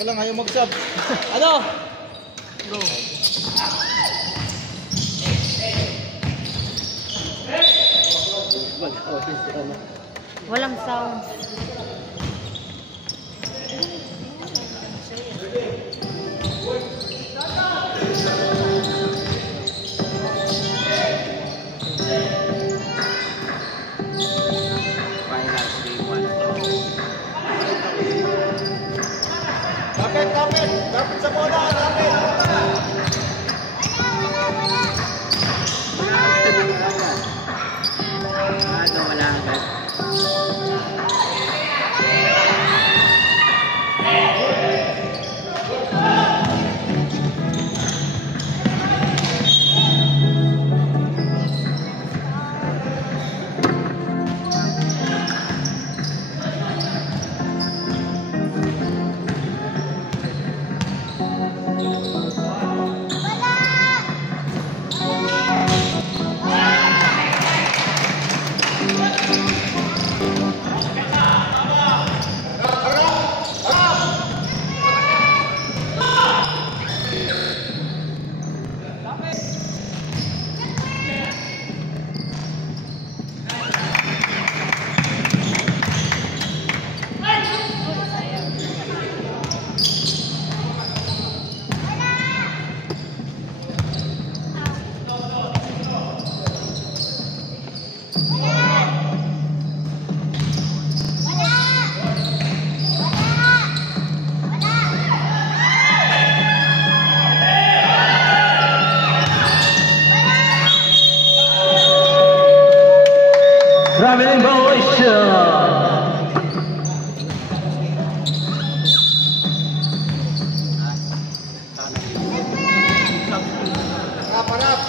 Teka lang, ayaw mag-sub. Ano? Go. Walang sound. Kapit sa bola, kapit. Traveling Violation. Harap.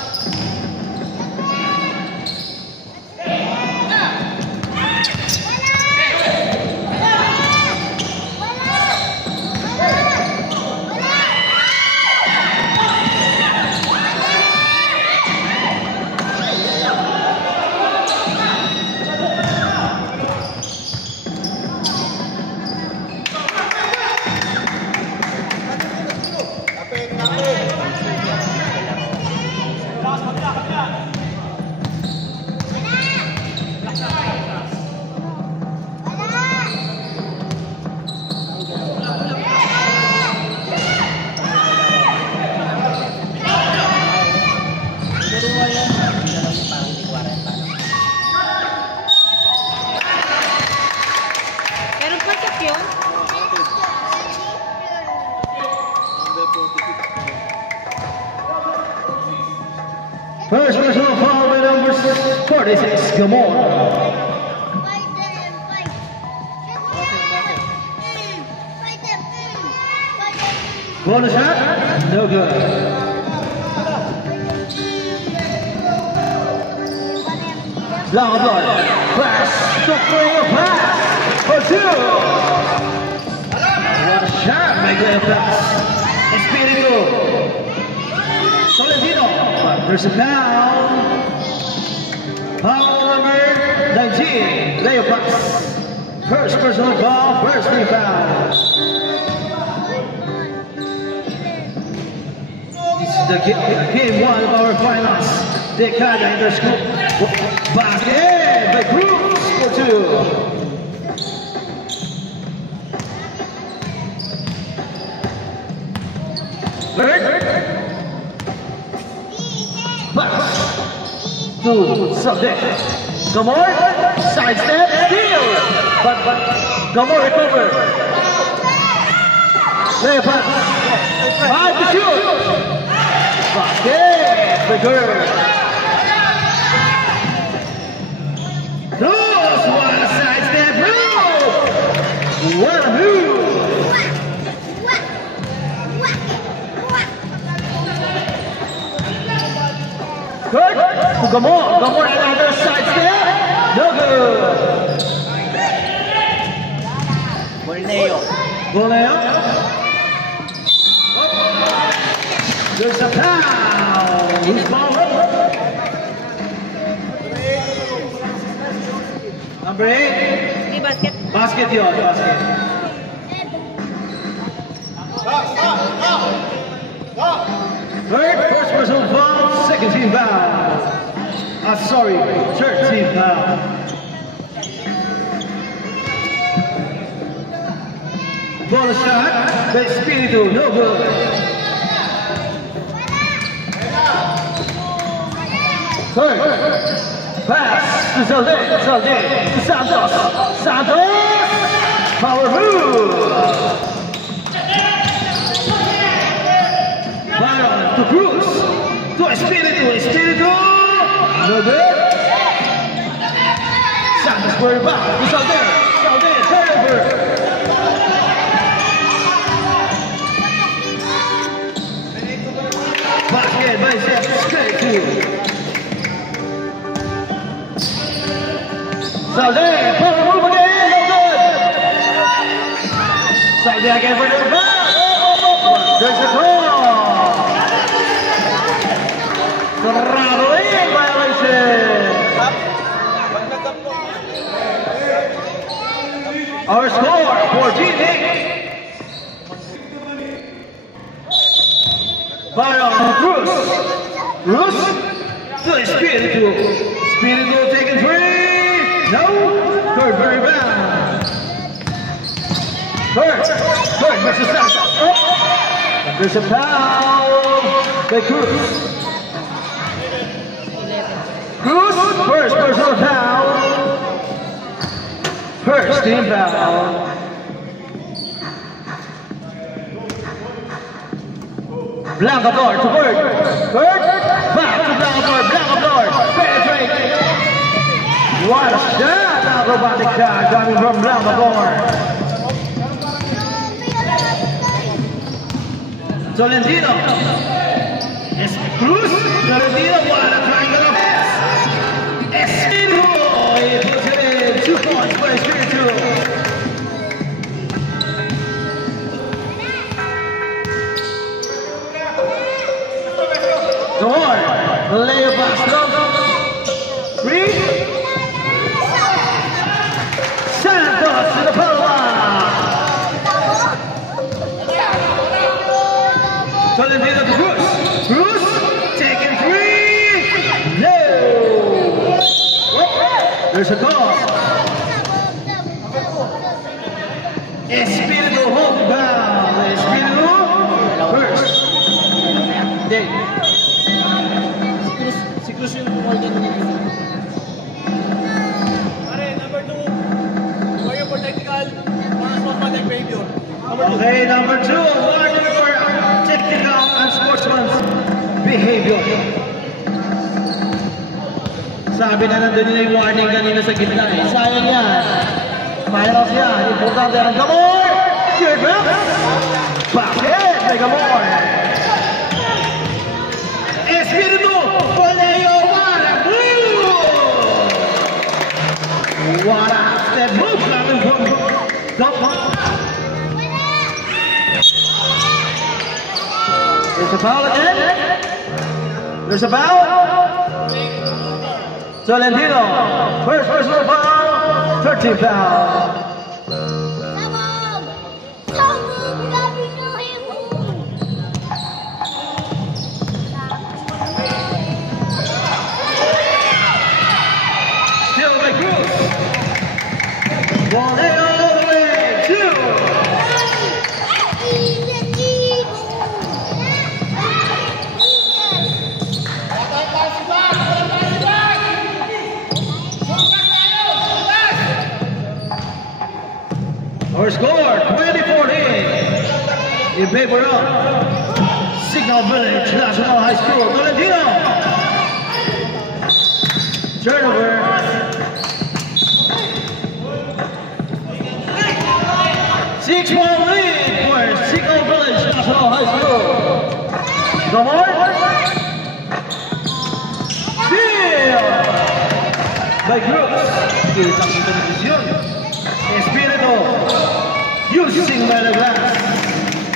First personal foul by number 46, Gamora. Bonus shot, no good. Long blood, pass, stopping a pass for two. What a shot, making a pass. Espiritu. Solentino, there's a foul. Foul number 19, Leo pass. First personal foul, first free foul. The game one of our finals. Decada Interschool basket by Cruz for two. Third. Pass. Two. Subject. Gamor. Sidestep. Steal. But Gamor recover. Lay pass. 5 to shoot. Basket, the girl. Those one side step move. What a move. Good. Gamor another side step. No good. Boleo. There's a foul. Who's ball? Number 8. Di basket. Basket yun, basket. 13 foul. Sorry, 13 foul. Ball shot by Espiritu, no good. Third, pass to Zaldin to Santos. Power move. Byron to Cruz, to Espiritu, no good. Santos for the back to Zaldin, turnover. Basket by Espiritu. Zaldin, power move again, no good. Zaldin again for the back. There's a goal. Traveling violation. Our score 14-8. Byron Cruz to Espiritu. Espiritu taking three. No. Third very bad. Third versus Santos. There's a foul by Cruz. First personal foul. First team foul. Blancador to Bird. Back to Blancador. Penetrate. What a shot! Acrobatic shot coming from Blancador. Tolentino. Cruz. Tolentino. What a triangle of pass. Espiritu. He puts it in. 2 points for Espiritu. Go on. Layup pass. Three. Santos to the power line. Tolentino to Cruz. Taking three. No. There's a call. Espiritu homebound. Espiritu first. Si Cruz yung kumulgan niya. Pare, number 2. Warrior for technical. Sportsman behavior. Okay, number 2. Warrior for technical and sportsman's behavior. Sabi na nandun yun yung warning kanina sa gitna eh. Sayang yan. Finals yan. Importante ang Gamor. Teardrop. Bakit? May Gamor. Espiritu. Poleo. What a step move coming from There's a foul again. There's a foul. Tolentino, first personal foul, 13 foul. Still by Cruz. Ball in all the way, 2. Our score, 20-14 in favor of Signal Village National High School. Tolentino. Turnover. Six-point lead for Signal Village National High School. Gamor. Steal by Cruz. Kitang sa televizyon. Espiritu using by the glass.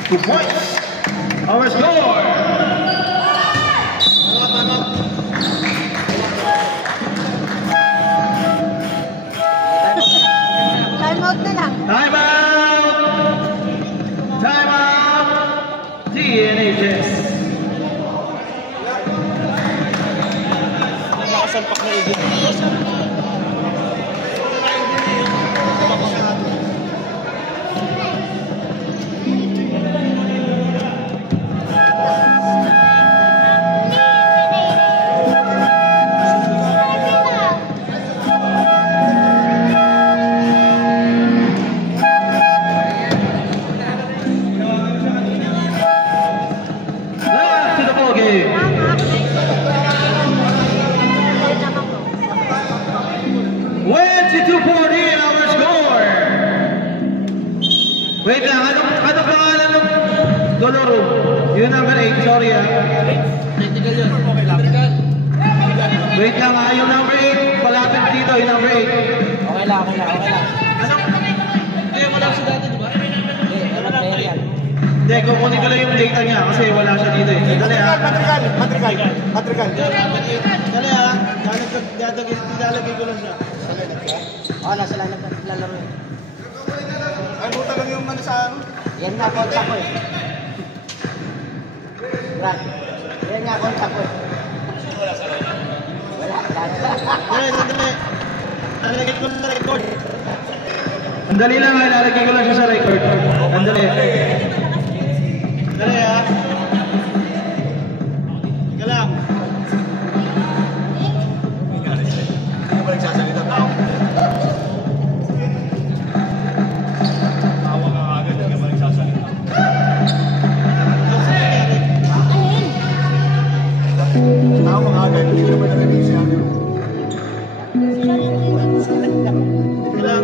2 points. Our score. Time out na lang. Time out. TNHS. Sasampak na rin. Last to the ball game. 22-14 our score. Wait lang, ano pangalan ng Doloro? Yun number 8, sorry ah. Critical yun. Critical. Wait lang ah, yung number 8, palapit dito, yung number 8. Okay lang. Ano? Hindi, wala siya dati, di ba? Ano player yan? Hindi, kukunin ko lang yung data niya kasi wala siya dito eh. Dali ah. Patrical. Dali ah. Ilalagay ko lang siya. Nasa lalaro yun. Ay, buta lang yung ano sa ano. Yan nga, kontak ko eh. Brad, yan nga, kontak ko eh. Wala. Dali. Nalagay ko sa record. Ang dali lang ah, lalagay ko lang siya sa record. Ang dali. Dali ah. Ika lang. Hindi ba nagsasalita tao? Tawa ka agad, hindi ba nagsasalita? Tawa ka agad, hindi naman narinig siya.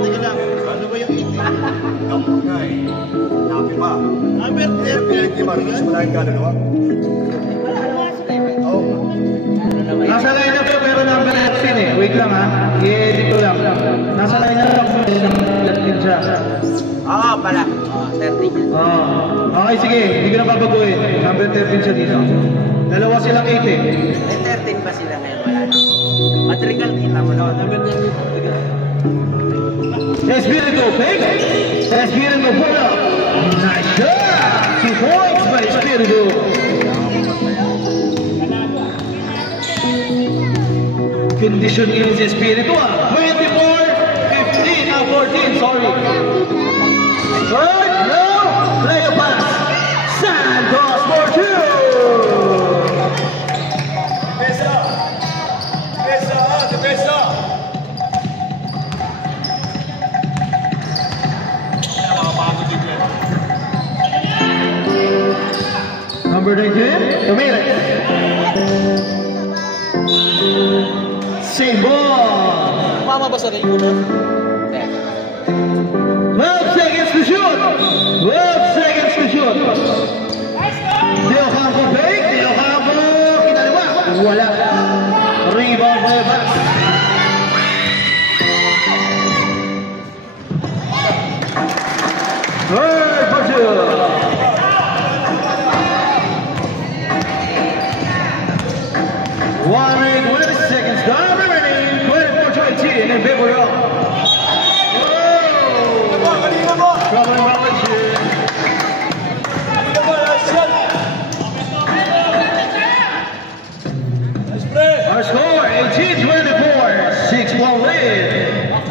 Teka lang. Ano ba yung 18? Tapos nga eh. Napi pa. Number 30. Pinagdi ba? Mas malaking kaluluwa? Oo. Nasa line up pero number 13 eh. Wait lang ha. I-edit ko lang. Nasa line up din siya. Oo pala. 13 yan. Okay, sige. Hindi ko na babaguhin. Number 13 siya dito. Dalawa silang 8 eh. May 13 ba sila ngayon? Wala na. Matrical, kita mo na. Number 30. Espiritu fake. Espiritu bola. Nice shot. 2 points by Espiritu. Condition in si Espiritu ah. 24-15 ah, 14, sorry. Third, no. Play a pass. Santos for 2. Defesa! Number 19, Ramirez. Same ball. Mama ba sa rin ko na? 12 seconds to shoot. 12 seconds to shoot. Deo Campo fake. Deo Campo kinaliwa. Wala. Rebound by Bax. Third for 2. One minute, 20 seconds. Time remaining. 24-18 in favor of. Trouble in Valencia. Our score 18-24. 6-1 lead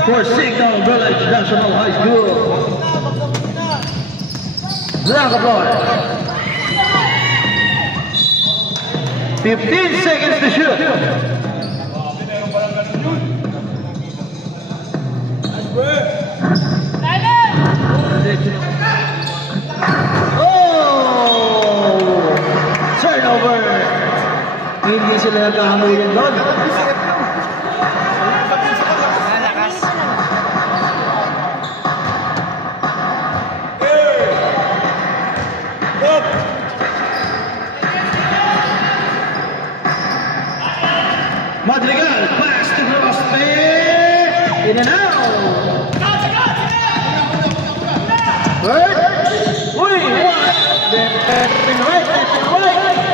for Signal Village National High School. Round of applause. 15 seconds to shoot. Oh! Turnover! Hindi sila nagkahamulin doon. Lalakas. Madrigal, pass to Grospe. In and out. Bird. Uy, what? Then right.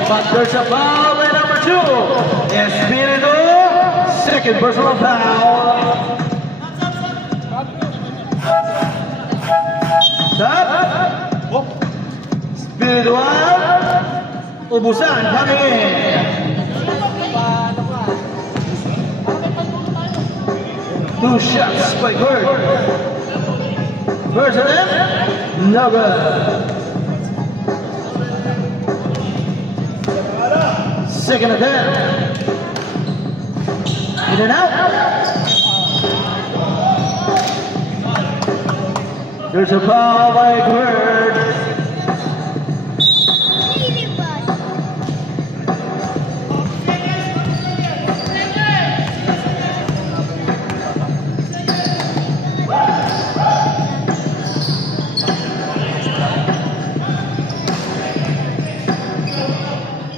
But there's a foul by number 2. Espiritu, second personal foul. Stop. Espiritual. Ubusan, coming in. 2 shots by Bird. First attempt, no good. Second attempt, in and out. There's a foul by Bird.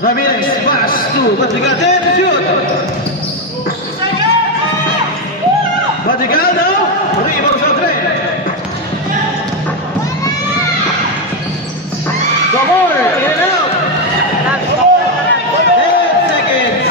Ramirez pass to Batigado, shoot! Batigado, rebound sa 3. Gamor, in and out! 10 seconds!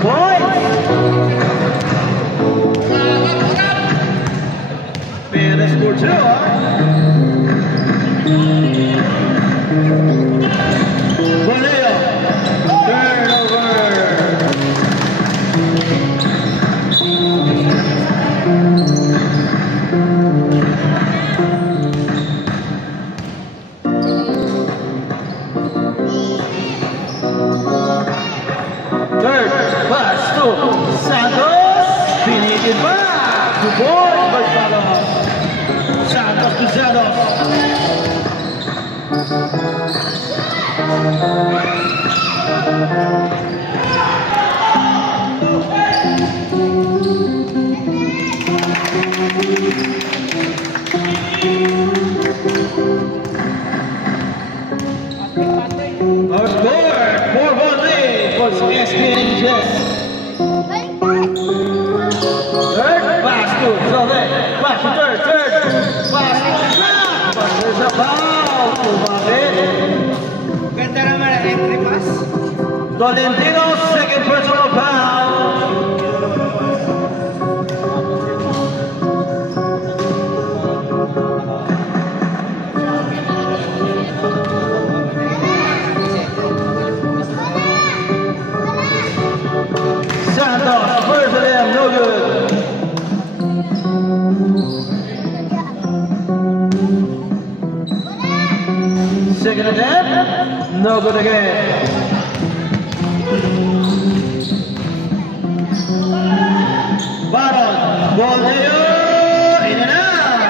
5 Perez for 2. Bonilla, turnover. Third pass to Santos, pinigil back to board by Santos. Santos to Santos. Our score, 4-1 lead for SK Ninjas. Third, pass to Zole, pass to third, pass to Zole, but there's a foul, Tumabit. Ganda naman ang entry pass. Tolentino, second personal foul. Santos, first of them, no good. Second attempt, no good again. Baron, Bonilla, in and out.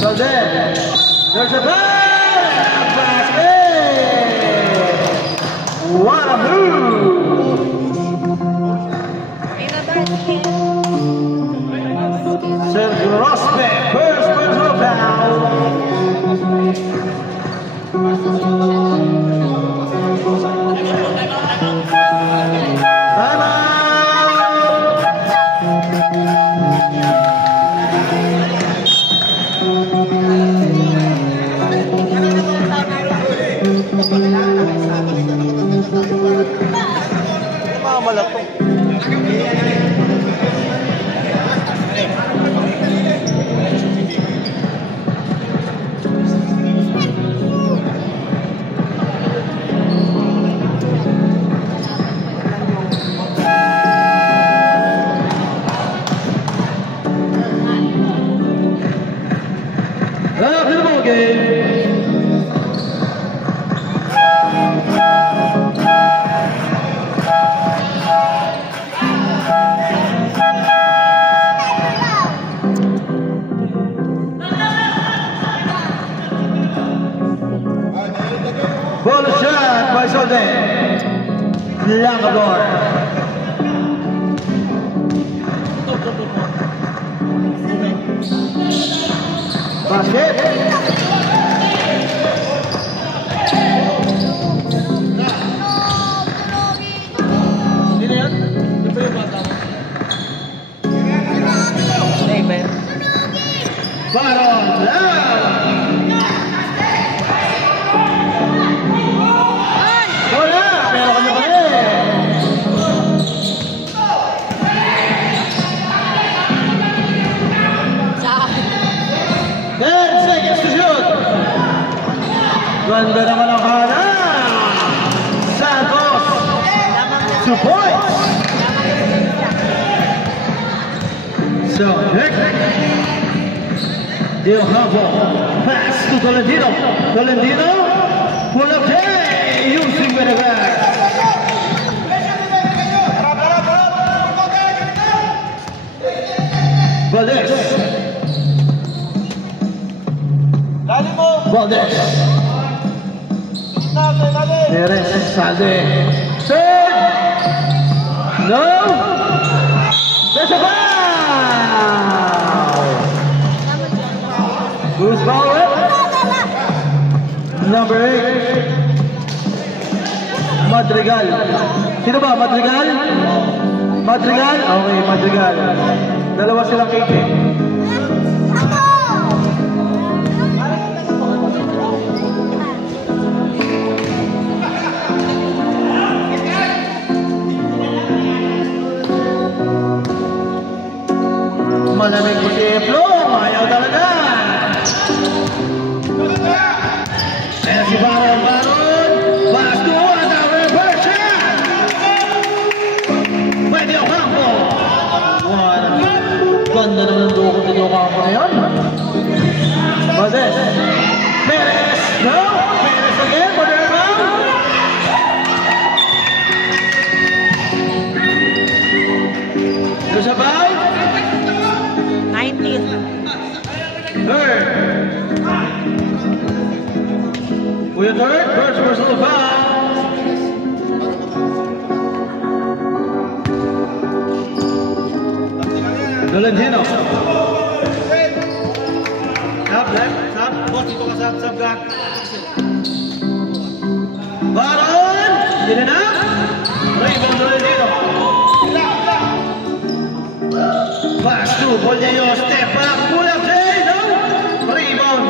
So then, there's a basket. What a move! Sergio Rosberg, first personal foul. Mga malapong. After the ball game. Ball shot by Solden. Langador. Basket. Sino yan? Di ba yung bata mo? Hey, man. Baron. Wala. Pero kanya pa rin. 10 seconds to shoot. Ganda naman ang hana. Santos. 2 points. So, Del Havo. Pass to Tolentino. Tolentino. Pull up day. Using Benegas. Valdez. Dali mo! Valdez. Dali! Perez. Salde. Third. No. There's a foul. Who's foul it? Number 8. Madrigal. Sino ba? Madrigal? Madrigal? Okay, Madrigal. Dalawa silang 8. Malamig po si Plong, ayaw talaga. Ayan si Baron, pass to one, reverse shot. Pwede ang kampo. Ganda naman ang dukot-dukot kampo na yun. Valdez. Perez, no. Perez again for the rebound. There's a foul. 19. Third. With a third, first personal foul. Tolentino. Sab, left, sab. Boss, dito ka sab, sab ka. Baron! Hindi na. Rebound Tolentino. Pass to Bolleyo, step back, pull up, hey, no? Rebound.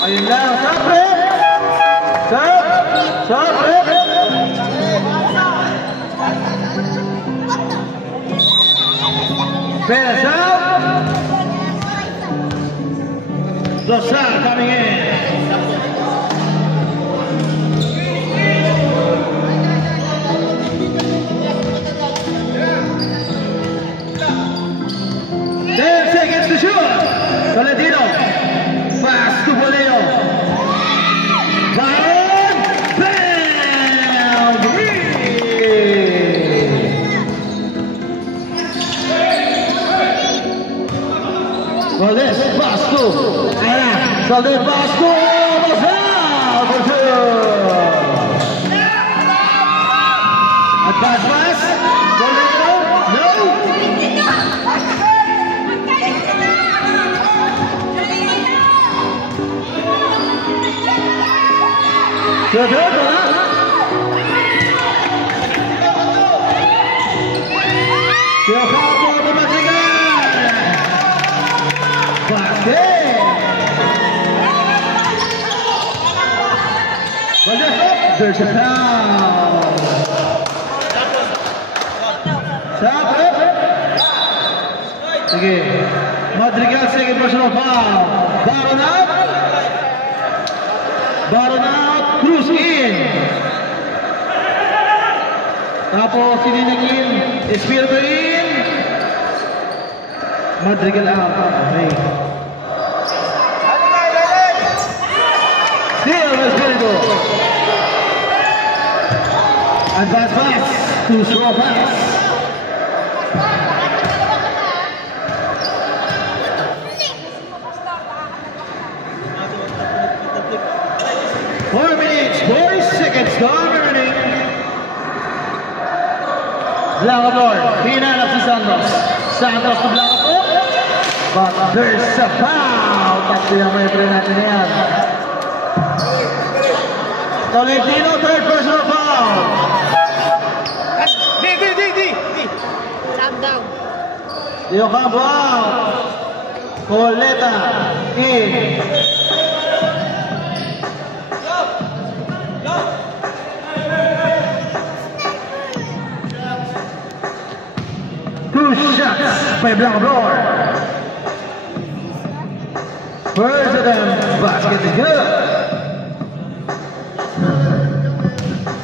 Ayun lang, Sapre! Sapre! Perez out. Losar coming in. Seconds to shoot. Tolentino. Pass to Bolleyo. Baron. Bam! Valdez. Pass to. Valdez. Pass to. Advance pass. Bolleyo. No. Good, good, Basket! There's a foul. Stop it. Sige. Madrigal, second personal foul. Baron out. Baron out. Cruz in. Tapos Sininag in. Espiritu in. Madrigal out. Okay. Still Espiritu. Advance pass. Too slow pass. 4 minutes, 40 seconds, gone earning. Blanco, hinanap si Santos. Santos to Blanco. But there's a foul. Tatlo yung may pre natin yan. Tolentino, third personal foul. Di. Tap down. Dio Campo out. Coleta in. Two shots by Blanco. First of them, basket is good.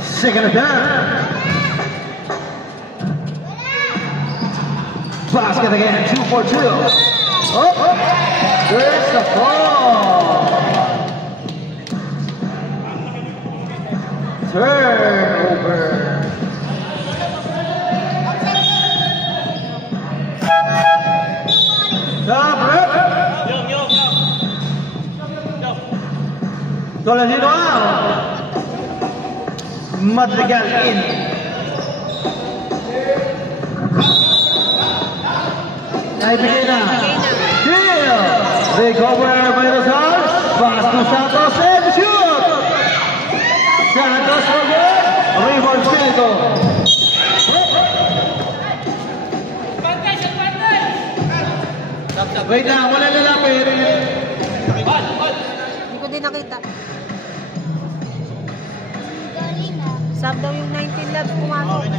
Second attempt. Basket again, 2 for 2. Oh, there's the fall. Turnover. Top rip. Tolentino out. Madrigal in. Naibigay na. Steal. Recover by Rizal. Pass to Santos and shoot. Santos for good. Rebound Espiritu. Wait na, wala lalapit. Hindi ko din nakita. Sub daw yung 19 labs pumasok.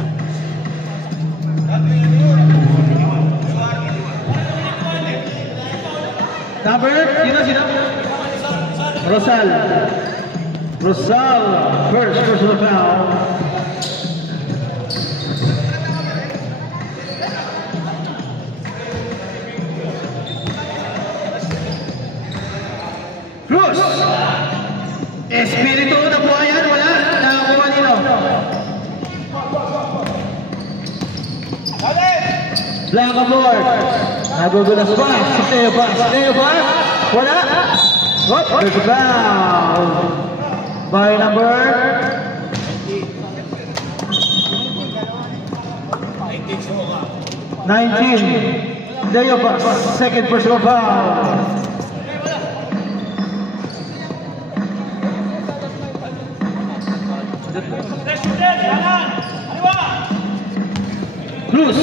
Number, sino? Rosal. First personal foul. Cruz. Espiritu na buhayan, wala. Nakakuha nino. Blanco board. Nagugulas pa. Teo pass. Wala. Oh, there's a foul. By number 19. Teo pass. Second personal foul. Cruz.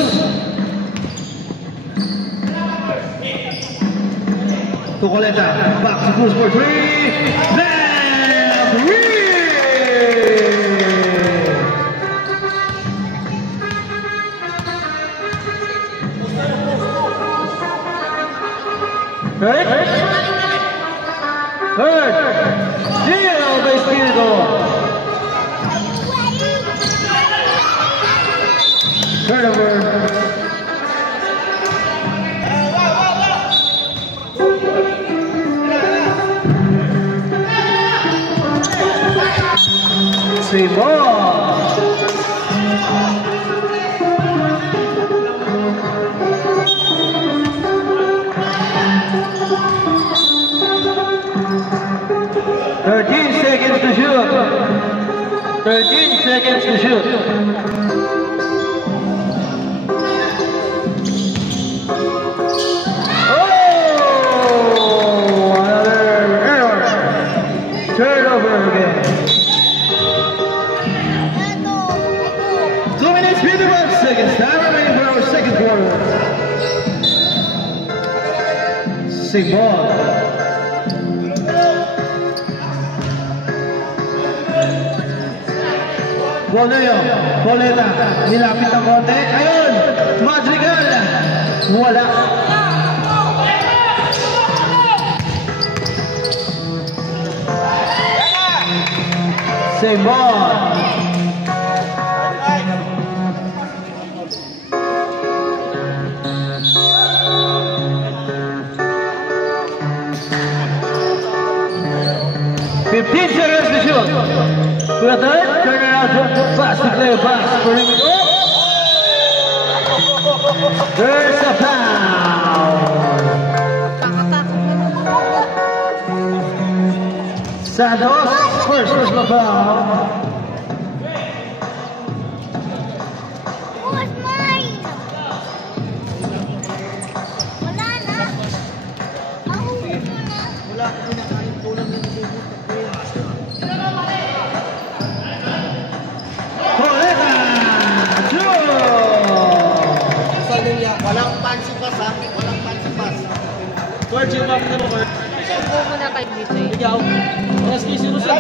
To Coleta. Back to Cruz for 3. Then 3. Third. Steal by Espiritu. Turnover. Same ball. Seconds to shoot. 13 seconds to shoot. Turnover again. 2 minutes, 51 seconds. Time remaining for our second quarter. Same ball. Boleo, Boleta, nilapit ng konti. Ayun, Madrigal. Wala. Same ball. Fifteen seconds to shoot. To the third, turn around, pass to play, pass. There's a foul. Santos, first personal foul. Walang fancy pass ha? Walang fancy pass. George, yung map na mo, George. Upo muna kayo dito eh. Ikaw. Mas kisino sa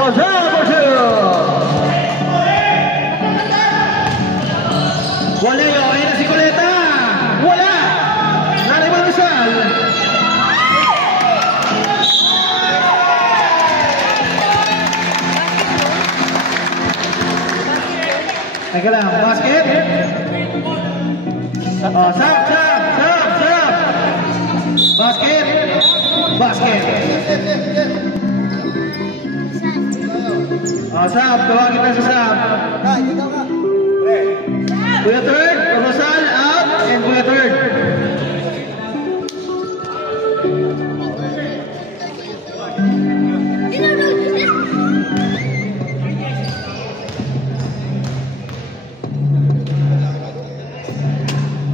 Rosal for two. Wala yun, ayun na si Coleta. Wala. Nanay mo Rizal. Teka lang, basket. Oh, sap. Basket. Basket. Oh, sap, tawagin tayo sa sap. Kuya third, Rosal out, and Kuya third.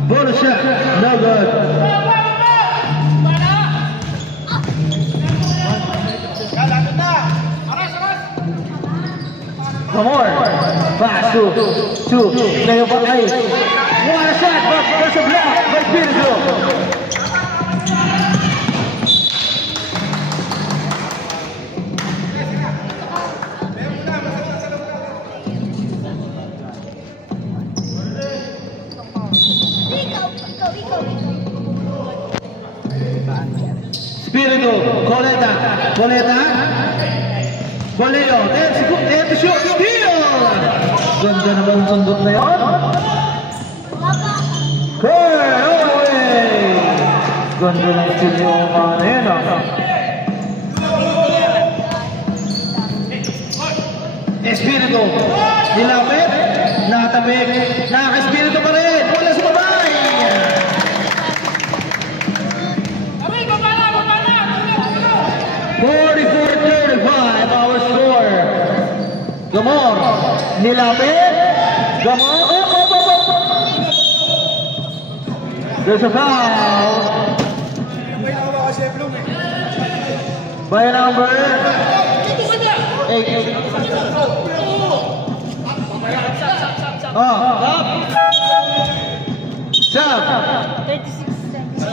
Bonus shot, no good. Amor, pass to, Leo Batay. What a shot, but there's a block by Pirgo. Spirito, Coleta, Boleo, 10 to shoot, steal! Ganda naman ang sundot na yun. Curl away! Ganda ng steal ni Oman na yun. Espirito, nilapit, nakatabik, nakaka-Espirito pa rin, wala sa babay! 44-35 our score. Gamor, nilapit, Gamor, There's a foul. By number 8. Sub. 36 seconds.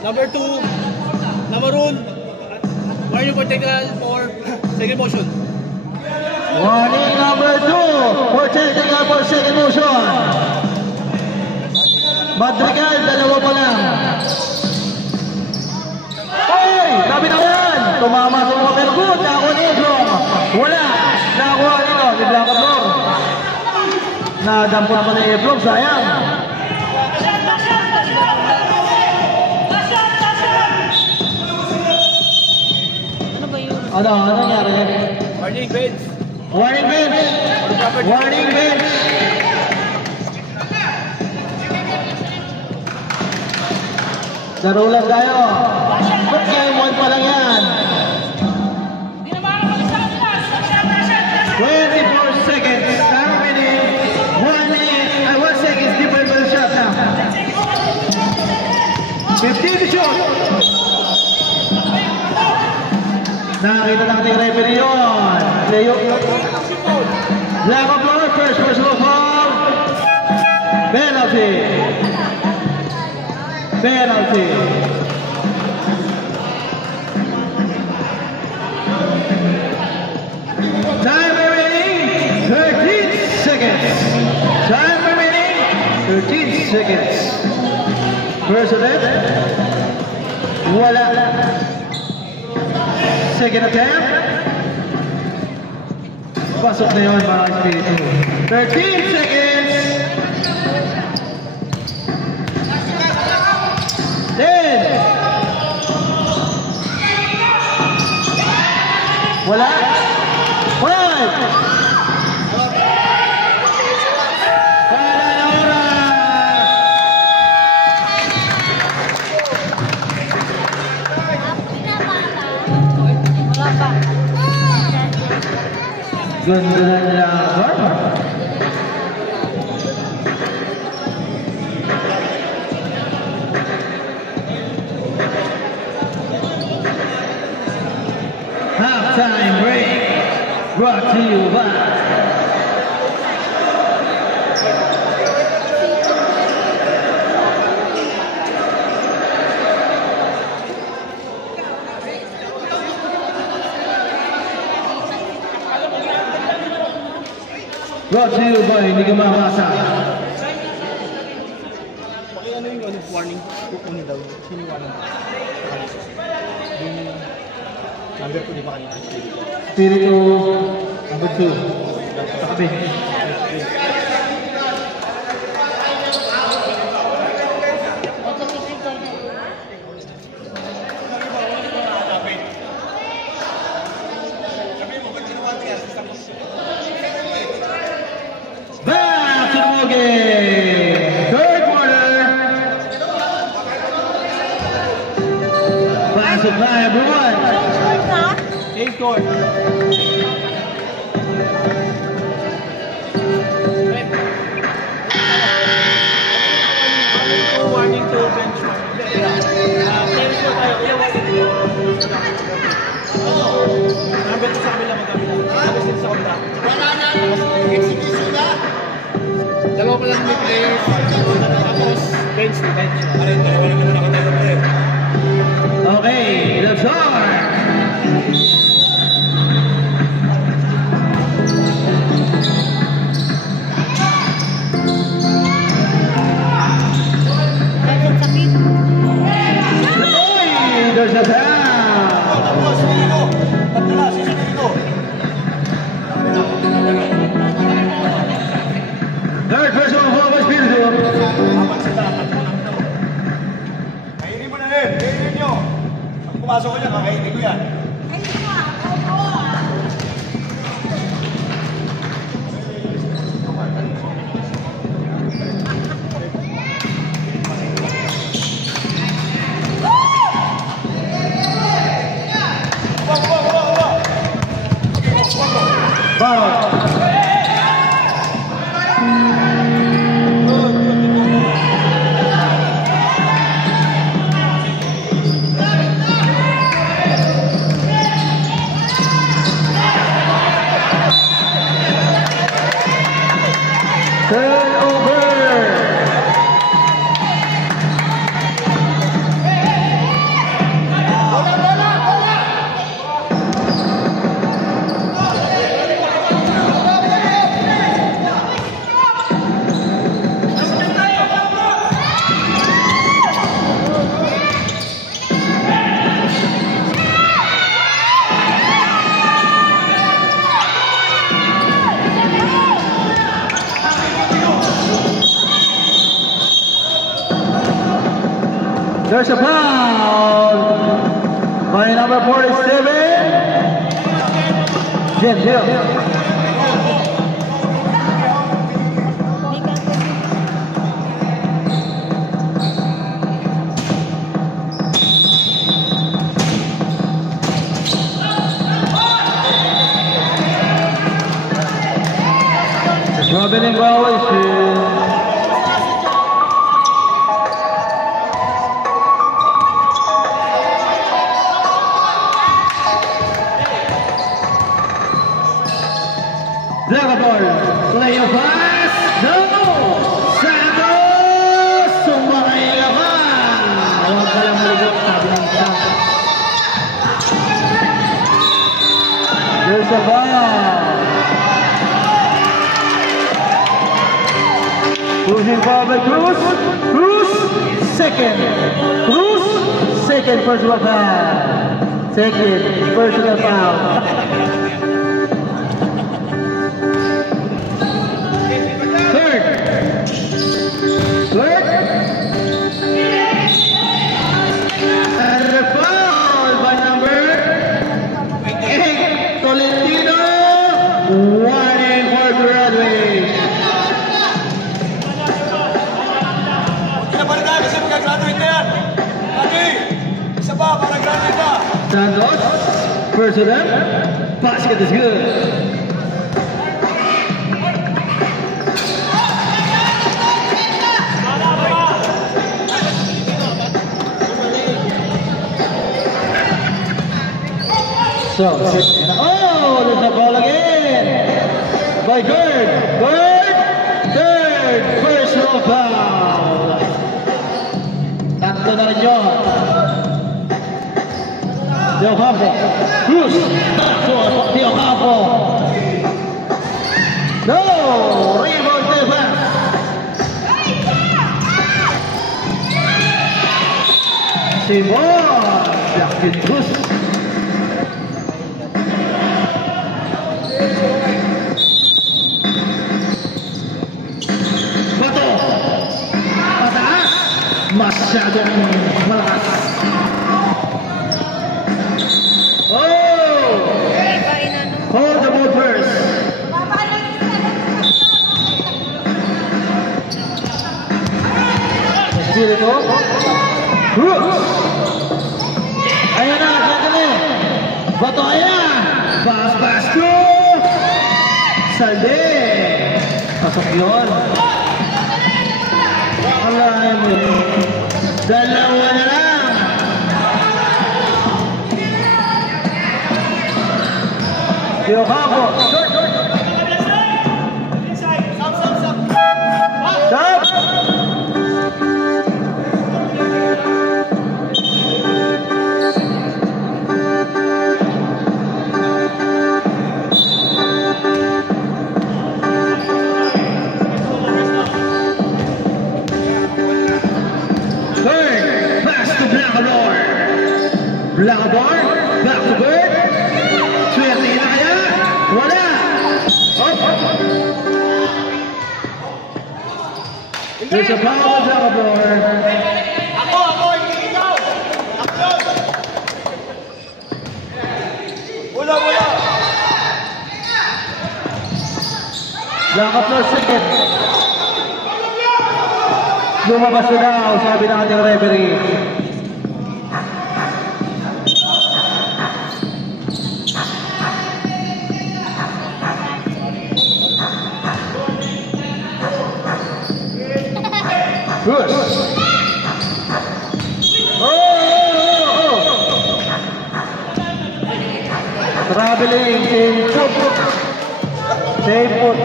Number 2, Namaroon. Warning for technical for second motion. Warning number 2 for technical for second motion. Madrigal, dalawa pa lang. Oy! Sabi na yan! Tumama sa mga pergut. Nakakuha ni Ebron. Wala! Nakakuha nito. Di Blackablor. Nadampo naman ni Ebron. Sayang. Ano ba yun? Ano nangyari? Warning bench. Warning bench! Warning bench! Laro lang tayo. Ba't game 1 pa lang yan? 24 seconds. Time remaining. 1 second. Different for the shot now. 15 to shoot. Nakita natin yung referee yun. Blackablor, first personal foul. Penalty. 13 seconds. First attempt. Wala. Second attempt. Pasok na yun mga espiritu. 13 seconds. 10. Wala. 5. Wala na oras. Wala pa. Ganda na laban. Halftime break brought to you by hindi ka makakasa. Ano yung warning? Ano daw? Sino yung warning? Yung number 2 di ba kanina? Spiritu number 2. Sa kabi. Back to the ball game. Third quarter. Pasok na everyone. Game score. Warning to bench. Players ko tayo. Number 2 sa kabila magkabila. Number 6 sa kabila. Dalawa pa lang may players. Tapos bench to bench. Dalawa naman nakatayo pa eh. Okay, let's start. There's a foul. Third personal foul by Spiritu. Kainin mo na rin. Kainin nyo. Pag pumasok ko niya, kakainin ko yan. Foul. There's a foul by number 47, Gentil. Robin in violation. Dragapol, play a pass, no! Santos, sumakay ka pa! Huwag ka lang maligot, sabi ng shot. There's a foul. Using foul by Cruz. Cruz, second. Cruz, second personal foul. Second personal foul. Third. And the foul by number 8, Tolentino. Warning for Broadway. Pinapalitan kasi magka-graduate na yan. Lagi! Isa pa, para graduate na. Santos, personal, basket is good. So, oh, there's a ball again by Gerd. Gerd, third personal foul. Tatlo na rin yun. De Ocampo, Cruz, De Ocampo. No, rebound defense. Simon, Jacqueline Cruz. Bato, pataas, masyadong malakas. Hold the ball first. Steal ito. Cruz. Ayan na, sandali. Bato, ayan. Pass, Cruz. Salde. Pasok yun. Alahin mo yun. Dalawa na lang. De Ocampo. Stop. Third, pass to Blackador. Blackador, back to Bird. Swerte na kaya? Wala. There's a foul on Blackador. Ako, hindi ikaw! Ako yun! Wala! Blackador second. Lumabas na daw, sabi ng ating referee. Good. Oh! Traveling in foot. Save foot.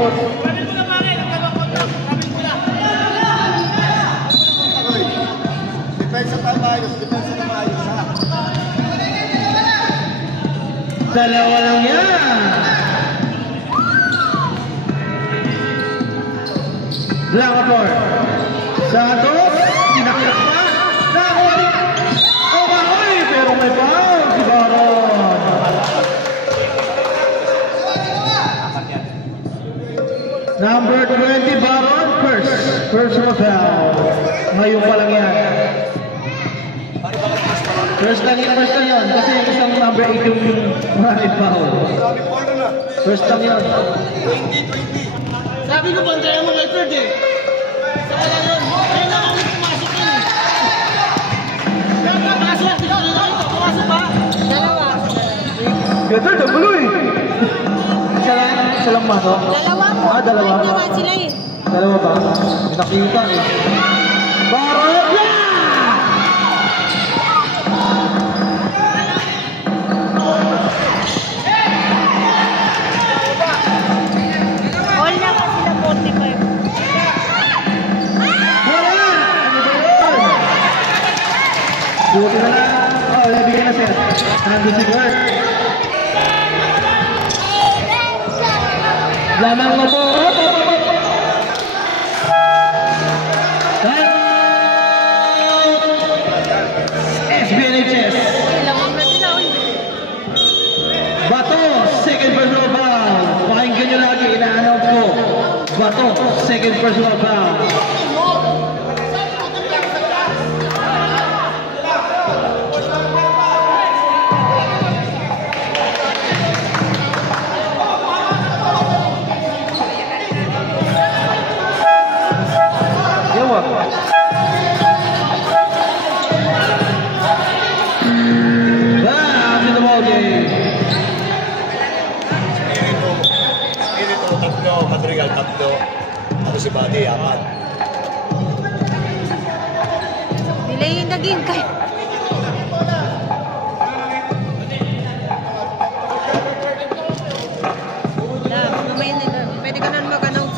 Depensa na maayos ha. Dalawa lang yan. Blackador. Santos, tinakyak pa. Nakuha. Oy, pero may foul si Baron. Number 20, Baron, first personal foul. Ngayon pa lang yan. First lang yan. Kasi yung isang number 8 yung maraming foul. First lang yan. 20. Sabi ko, bantayan mo record eh. Saka lang yun. Ayun lang ako pumasok yun eh. Pumasok. Pumasok pa. Dalawa. Ganda, nagulo eh. Isa lang mato? Dalawa po. Ah, dalawa. Five naman sila eh. Dalawa ba? Nakita eh. Baron! All naman sila 45. Wala! Ano ba yun? Buti na lang. Oh, nabigyan na sir. Nandun si Bert. Lamang na po. Santos, second personal foul. Back in the ball game. Spirito, tatlo. Madrigal, tatlo. Ako si Buddy, apat. Delay yung naging kay. Mamaya na lang. Pwede ka na mag-announce.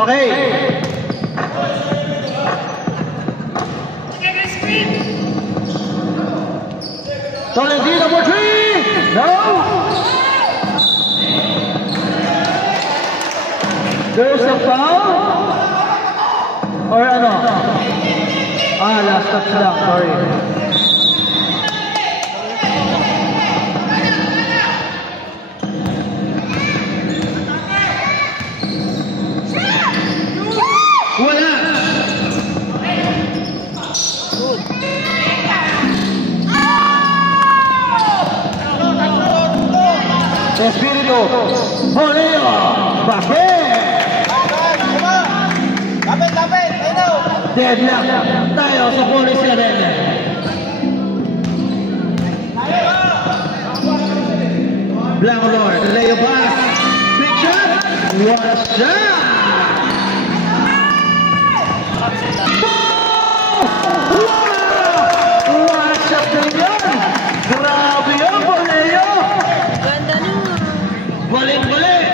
Okay. Tolentino number 3. No. There's a foul. Or ano? Last touch lang. Sorry. Wala. Espiritu Julio Vázquez. Lapit! Ayun! Deadlock tayo sa Police 11. Blanco Lord, Leo Paz. Big shot. One shot. One shot din yun. Grabe yun, Leo. Ganda nun. Balik-balik!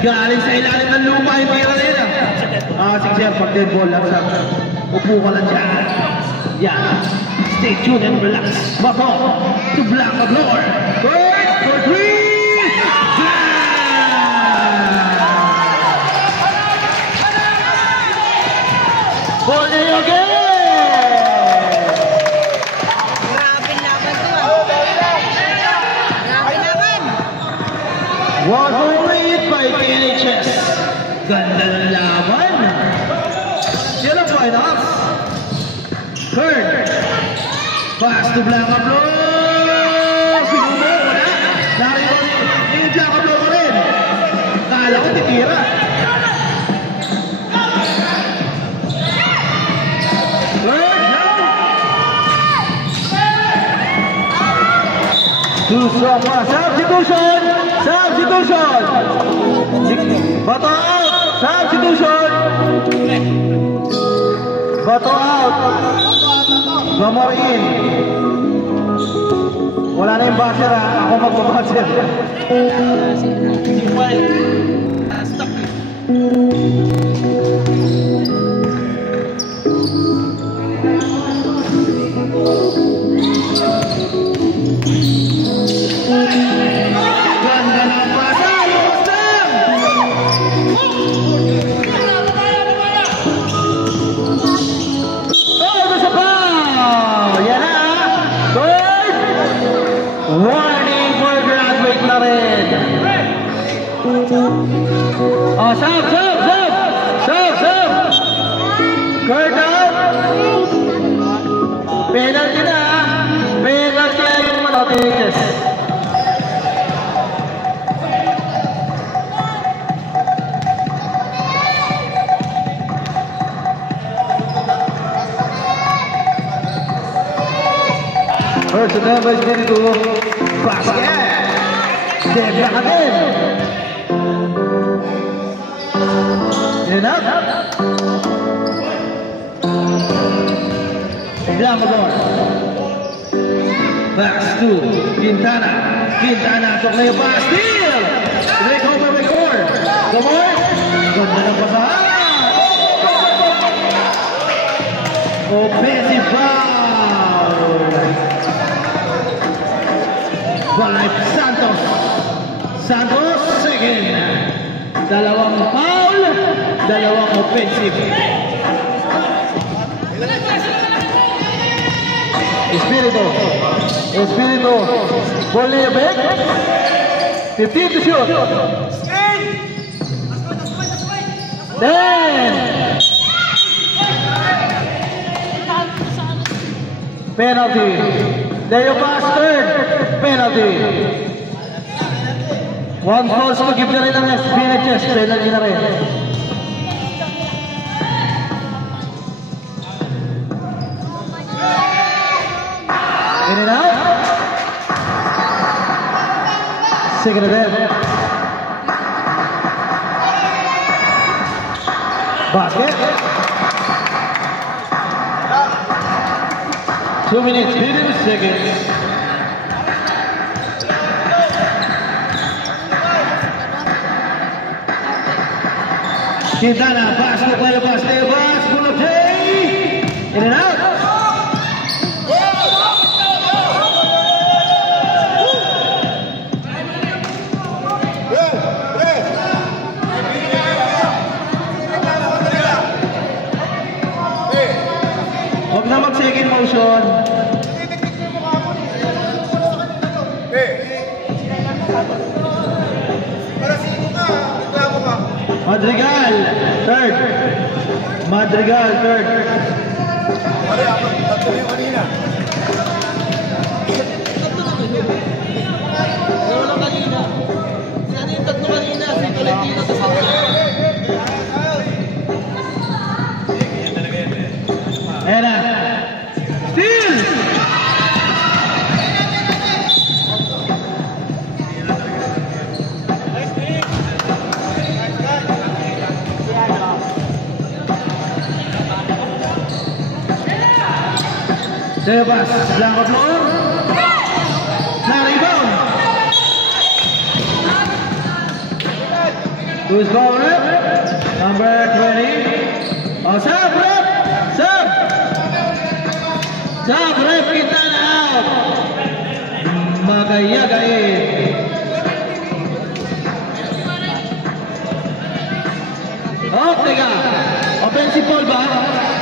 Galing sa ilalim ng lupa yung pira nila. Sige sir, pag dead ball lang siya. Upo ka lang dyan. Yan. Stay tuned and relax. Bato to Black Lord. Third for 3. Ball again! Grabe laban to. Grabe laban. Was lead by KNHS. Ganda ng laban. Sila finals. Third. Pass to Blanca Blue. Siguro wala. Narito yung Blanca Blue ko rin. Kala ko titira. Third down. Substitution. Substitution. Bato out. Substitution. Bato out. Gamor in. Wala na yung basher ha. Ako magbabasher. Ganda ng pasa. There's a foul. Yan na. Third. Warning for graduate na rin. Sub. Kurt out. Penalty na. Penalty na yung Manotiches. First and number is dito. Basket. Debra ka din. Enough. Blamador. Pass to Quintana. Quintana to Leo Paz. Steal! Recover. Gamor. Ganda ng pasahan. Offensive foul. By Santos. Santos second. Dalawang foul, dalawang offensive. Espiritu, ball na yung back. 15 to shoot. 10. Penalty. Leo pass, third. Penalty. One falls to give na rin ang SPHS. Penalty na rin. In and out. Second event. Basket. 2 minutes, 50 seconds. Quintana, pass to play, pass full of play. In and out. Huwag na mag-second motion. Madrigal, third. Madrigal, third. Wala kanina. Sinabi yung tatlo kanina. Si Tolentino sa sakit. Ayan na. Steal! Sebas, Blanco floor. Na-rebound. Who's ball rep? Number 20. Oh, sub, rep! Sub! Sub, rep, Quintana out. Magayagain. Oh, teka. Offensive ball ba?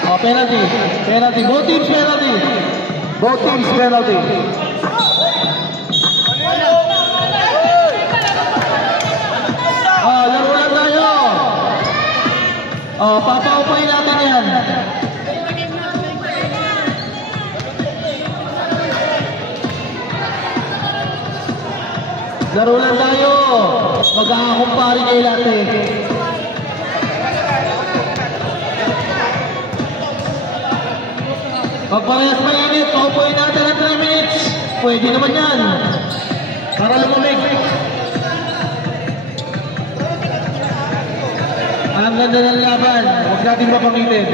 Oh, penalty. Penalty. Both teams penalty. Both teams penalty. Oh, laro lang tayo. Oh, papaupay natin yan. Laro lang tayo. Magkakakumpari kayo lahat eh. Pag parehas mainit, paupuin natin ang 3 minutes. Pwede naman yan. Para lumamig. Ang ganda ng laban. Huwag natin mapangitin.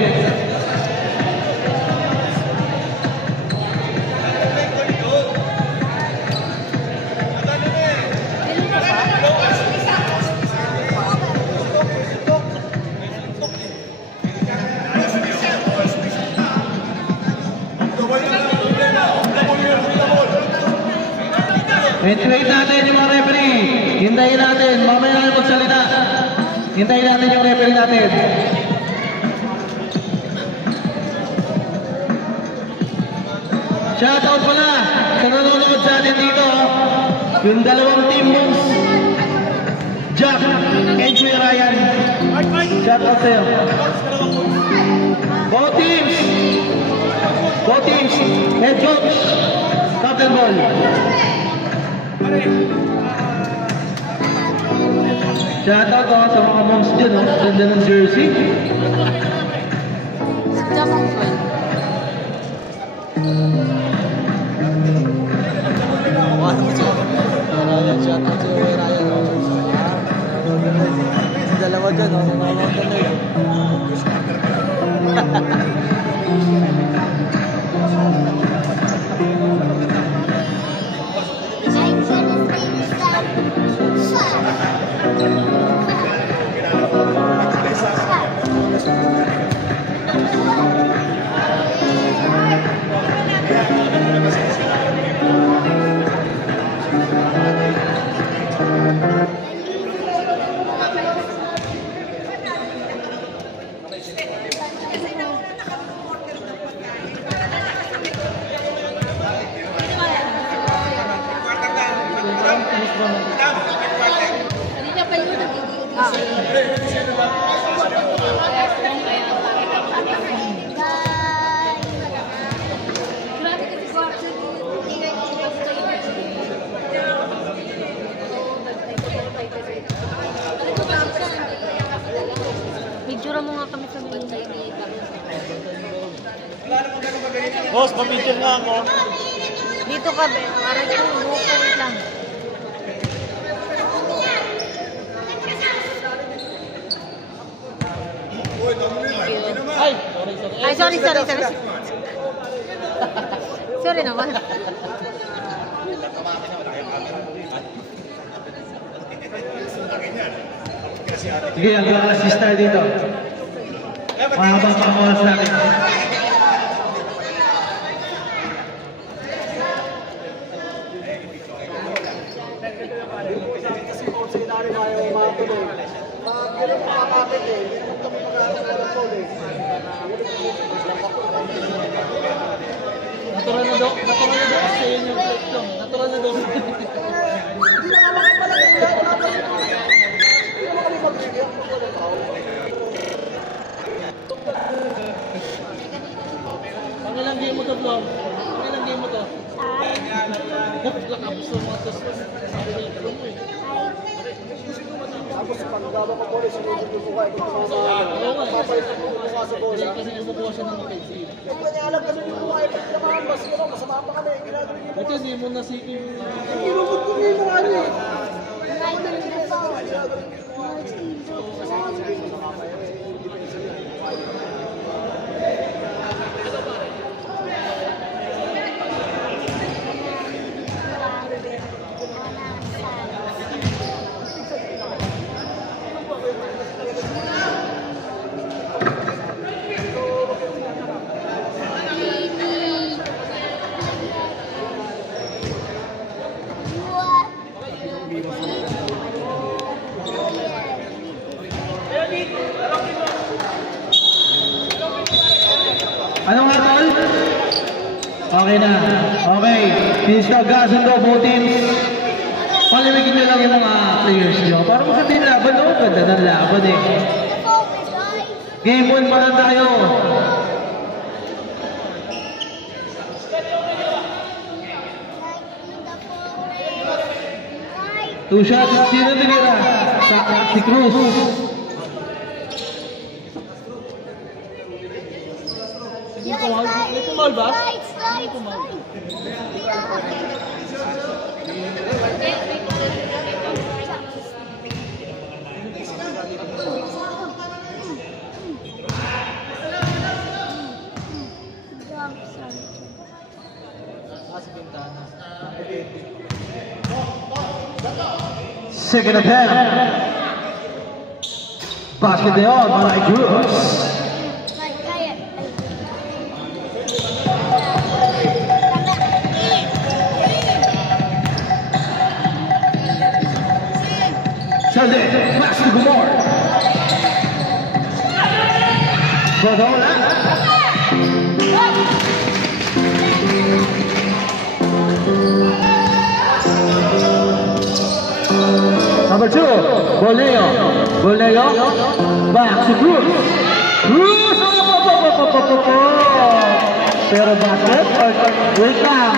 Wait natin yung mga referee. Hintayin natin. Mamaya na magsalita. Hintayin natin yung referee natin. Shoutout pala sa nanonood sa atin dito. Yung dalawang team moves. Jack and Kuya Ryan. Shoutout sa'yo. Both teams. Head coach. Captain ball. Shoutout ako sa mga moms dyan, oh. Ganda ng jersey. Dalawa dyan, Picture mo nga kami sa mga. Boss, pamidyan nga ako. Dito ka, be. Parang yung buhok ko, wait lang. Ay, sorry. Sorry. Sorry naman. Sige, ang assist tayo dito. Mahabang pang oras natin. Natural na daw kasi yun yung plate ko. Natural na daw. Pangilang game mo to, Blom? Pangilang game mo to? Nakapos mo mga tos. Sabi niya, tulong mo eh. Tapos pagdama ko po rin, sinunod yung buka. Oo nga. Papalitan mo buka sa bola. Kasi nasubuha siya ng McKenzie. Yung kanya kasi yung buka ay paglamaan, masama pa kami. Ginagawa niyo Ito, hindi mo nasipin. Inubod ko yung mga ano eh. Ano nga, tol? Okay na. Okay. Since nagkasundo po, teams, palimigin nyo lang yung mga players nyo. Para maganda yung laban, no? Ganda ng laban eh. Game 1 pa lang tayo. Two shots. Sino tinira? Si Cruz. May pumal ba? Slide. Second attempt. Basket day on, Malay Cruz. Sunday, pass to Gomor. Godola. Number 2, Boleo. Back to Cruz. Pero basket, wait lang.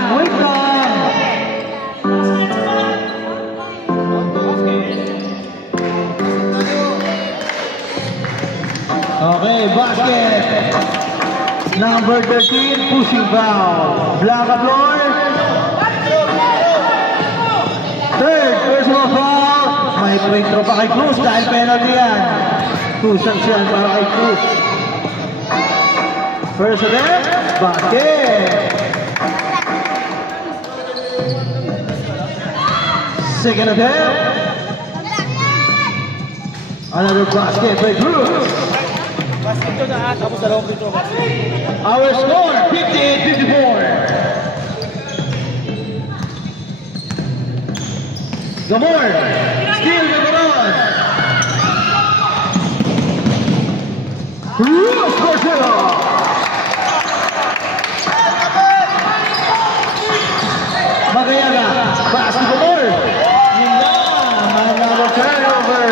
Okay, basket. Number 13, pushing foul. Blanca floor. Third, personal foul. May free throw pa kay Cruz dahil penalty yan. 2 shots yan para kay Cruz. First attempt, basket. Second attempt. Another basket by Cruz. Basket yun na, tapos dalawang free throw basket. Our score, 58-54. Gomor, still Gomor. Cruz for zero. Magayaga, pass to Gomor. Yun na, another turnover.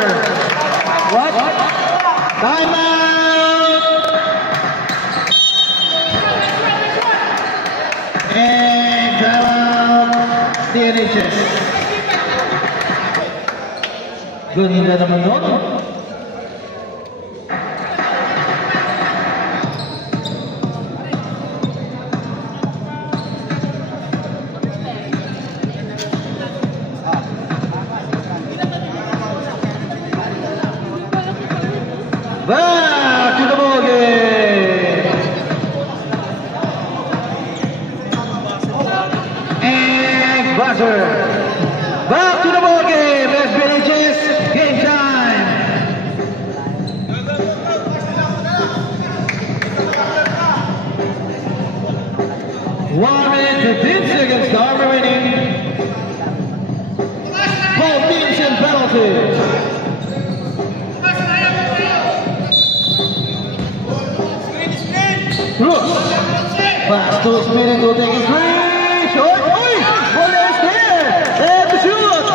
SPNHS. Ganda naman yun. Back to the ball game. And buzzer. Back to the ball game. SPNHS, game time. One minute, 15 seconds, time remaining. Both teams in penalty. Pass to Espiritu, taking three, short, oi! Bola is there! And the shoot!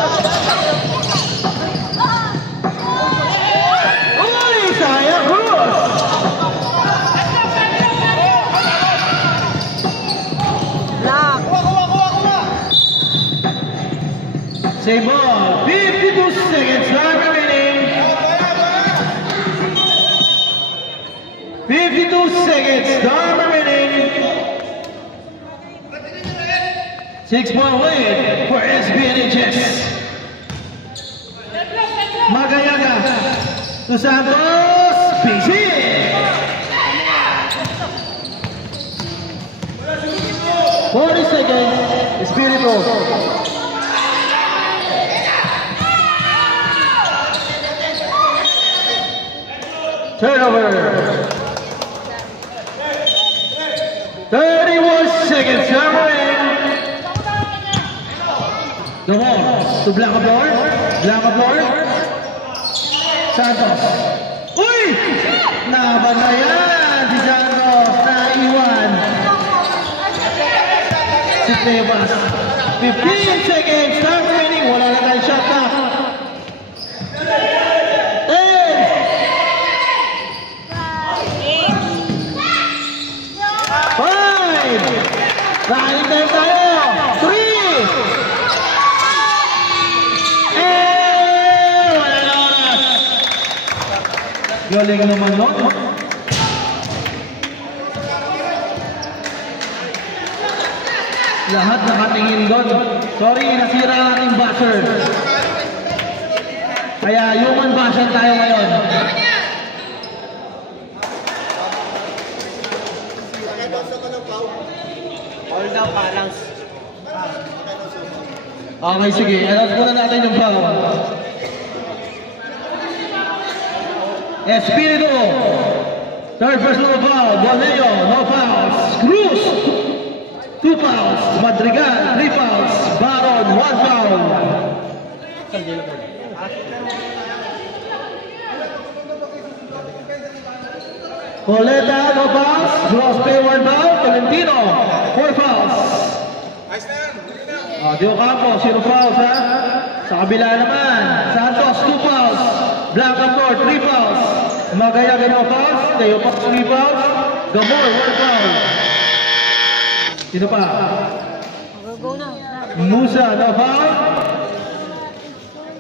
Oi! Sayang, Cruz! Lock. Same ball, 52 seconds, time remaining. 52 seconds, time remaining. 6-point lead for SPNHS. Magayaga to Santos, PC. Forty seconds, Espiritu. Turnover. 31 seconds, time remaining. The ball to Blancaflor. Santos. Uy! Nabanayan si Santos. Naiwan. Si Tebas. 15 seconds. Time remaining. Wala na tayong shot clock. 10. 5. Dahil tayo. 3. Galing naman nun. Lahat nakatingin doon. Sorry, nasira ang ating buzzer. Kaya human buzzer tayo ngayon. All down balance. Okay, sige. Alas muna natin yung foul. Espiritu, third personal foul. Bonello, no fouls. Cruz, 2 fouls. Madrigal, 3 fouls. Baron, 1 foul. Coleta, no fouls. Grospe, 1 foul. Tolentino, 4 fouls. Dio Campo, 0 fouls ha. Sa kabila naman, Santos, 2 fouls. Blancaflor, 3 fouls. Magayaga, no fouls. Teo Pop, 3 fouls. Gamor, 1 foul. Sino pa? Go na. Musa, no foul.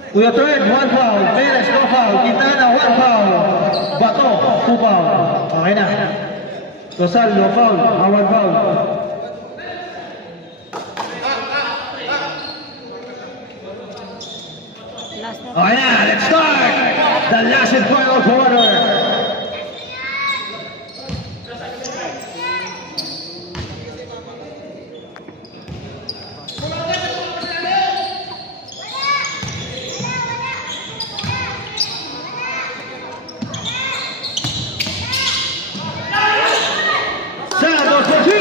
Kuya Third, 1 foul. Perez, no foul. Quintana, 1 foul. Bato, 2 foul. Okay na. Rosal, no foul. 1 foul. Last na. Okay na, let's start the last and final quarter. Santos for 2.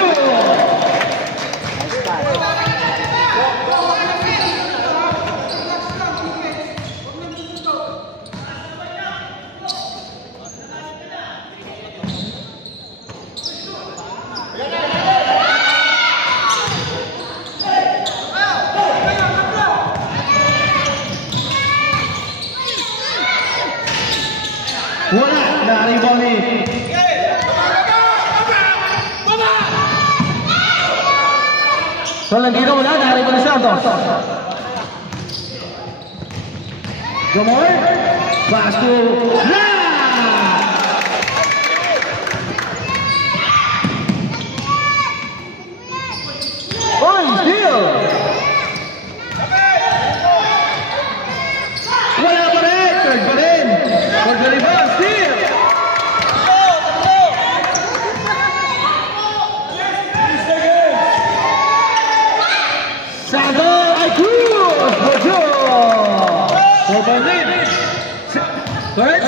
Tolentino wala, narito ni Santos. Gomor, pass to steal! Wala pa rin! Third pa rin! For the rebound, steal! Sado ay Cruz! Bojo! Open lead! Third!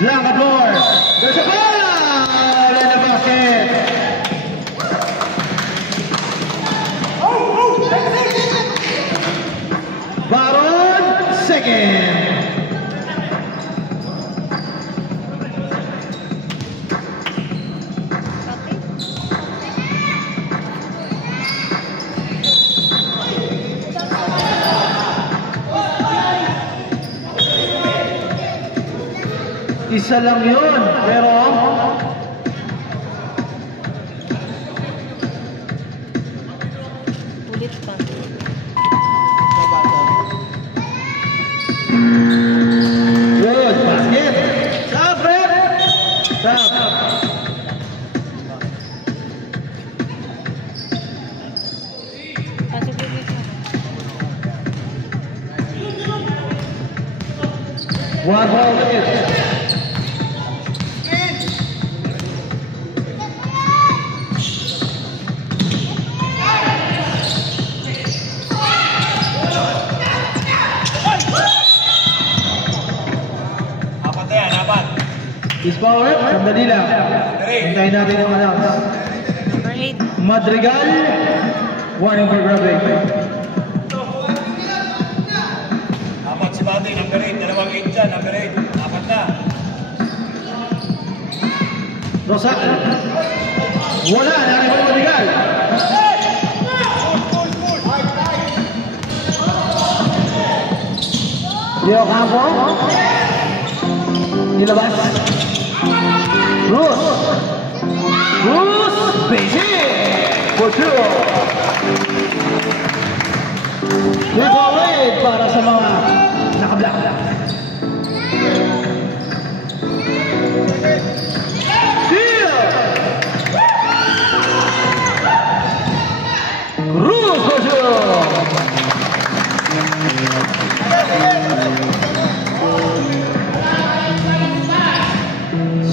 Langka floor! There's a ball! In the basket! Baron, second. Isa lang yun, pero Ulit pa. good, basket. Stop, Fred. Stop. Pasok ulit na. One ball lead. Is power, sandali lang. Hintayin natin yung announce. Number 8. Madrigal, warning for grabbing. Apat si Bati, number 8. Dalawang 8 dyan, number 8. Apat na. Rosa, wala, nari mo Madrigal. Leo Campo, nilabas. Bruce, basic, for two. Good forward para sa mga nakablock. Steal! Bruce, for two.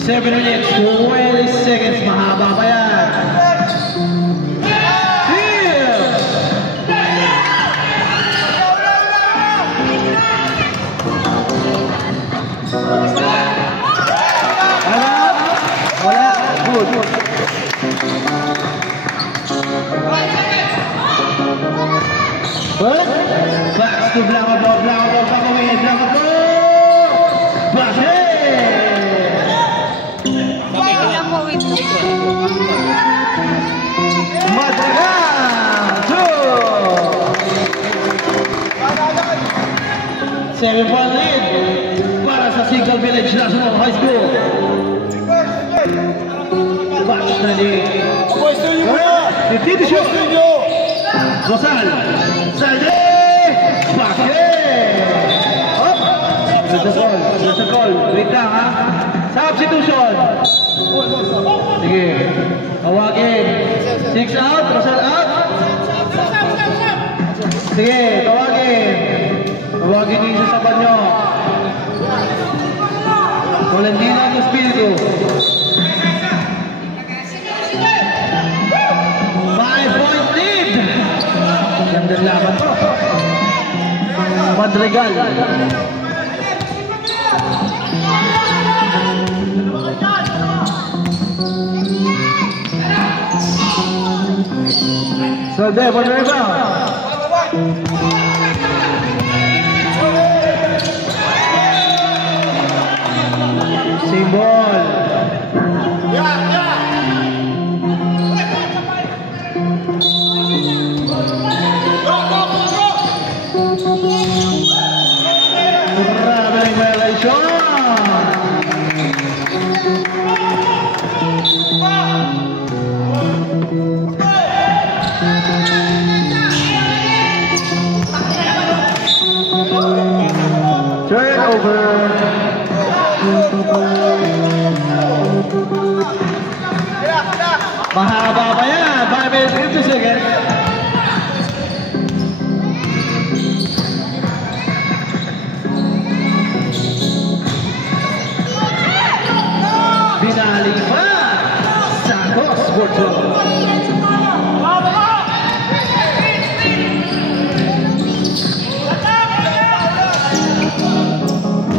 7 minutes, 20 seconds, mahaba pa yan. Steal! Wala, good. Back to Blanco, back away, Blanco. Basket! Ilang po wait. Madrigal! 7-point lead para sa Sigal Village National High School. Batch na ni Tito Show. Rosal, Salde, basket! Up! There's a call. Wait lang ha. Substitution. Sige. Tawagin. 6 out. Rosal out. Sige. Tawagin. Tawagin yung isa sa banyo. Tolentino ang espiritu. 5-point lead. Gandang laban to. Madrigal. Salde, for the rebound. Same ball. Grabe violation. Mahaba pa yan. 5 minutes, 50 seconds. Binali pa. Santos Sports Zone.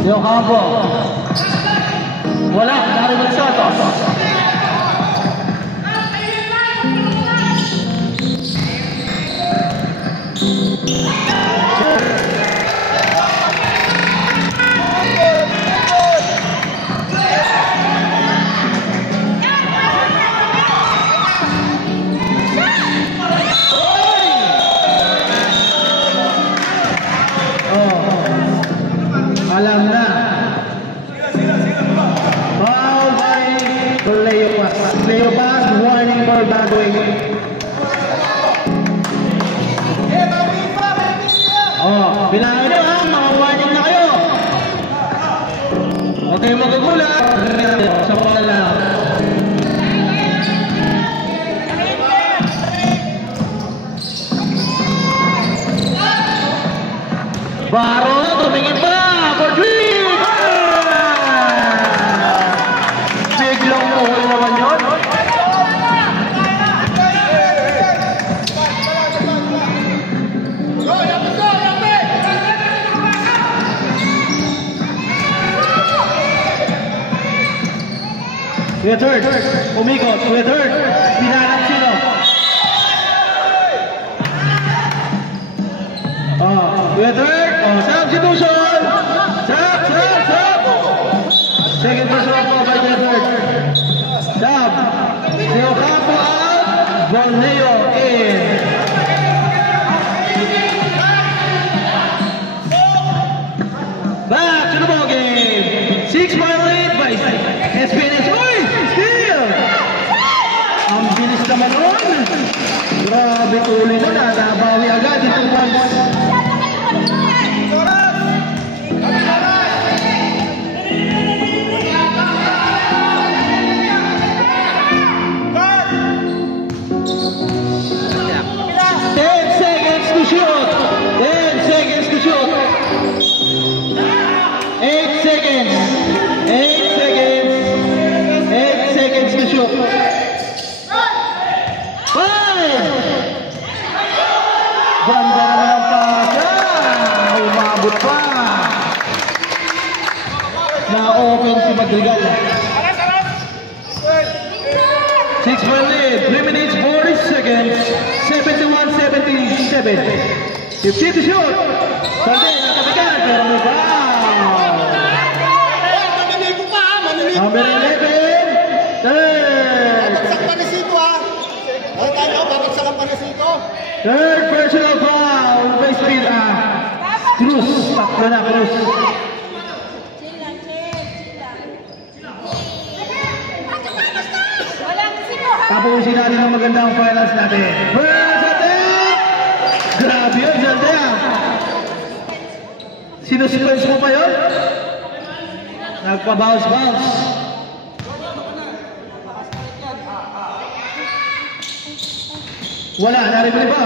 Yung kampo. Wala, narinig Santos. Alam na. Foul by Leopas. Leopas, warning for Bagoy. Oh, bilangin nyo ha, mga warning na kayo. Huwag kayong magugulat. Sa mga lang. Baro, tumingin pa. For three! Biglang uhol naman yun. Kuya third, umikot, Kuya third, pinalang sino? Kuya third, substitution! Sub! Second person po by Kuya third. Sub! Leo Campo out, Borneo in. Back to the ball game. 6-point lead by SPNS. Uy! Steal! Ang bilis naman nun. Grabe tuloy na nabawi agad itong ones. Ganda naman ang pasa. Umabot pa. Na-open si Madrigal. 6-point lead. 3 minutes 40 seconds. 71-77. 50 to shoot. Sande, nakapikan. Pero may foul. Number 11. Third. Babagsak pa ni Sito ha. Nakita nyo, babagsak pa ni Sito. Third personal foul by Speed Cruz. Tatlo na Cruz. Tapusin natin ang magandang finals natin. Zalde! Grabe yun, Zalde ah. Sinuspens mo pa yun? Nagpa-bounce-bounce. Wala, narinig ba?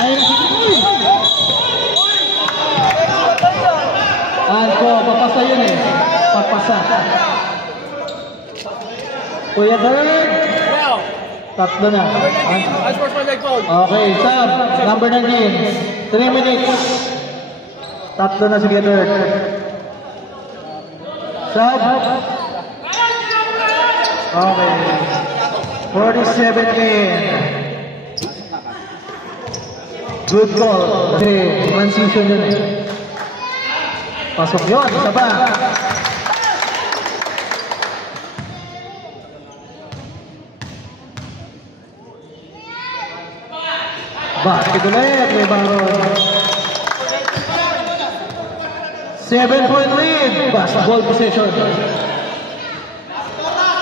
Ayun si Kuy. Anko, papasa yun eh. Papasa. Kuya third. Tatlo na. Okay, sub. Number 19. 3 minutes. Tatlo na si Kuya third. Sub. Okay. 47 in. Good call. Kasi transition yun eh. Pasok yun. Isa pa. Basket ulit. May Baron. 7-point lead. Basketball possession.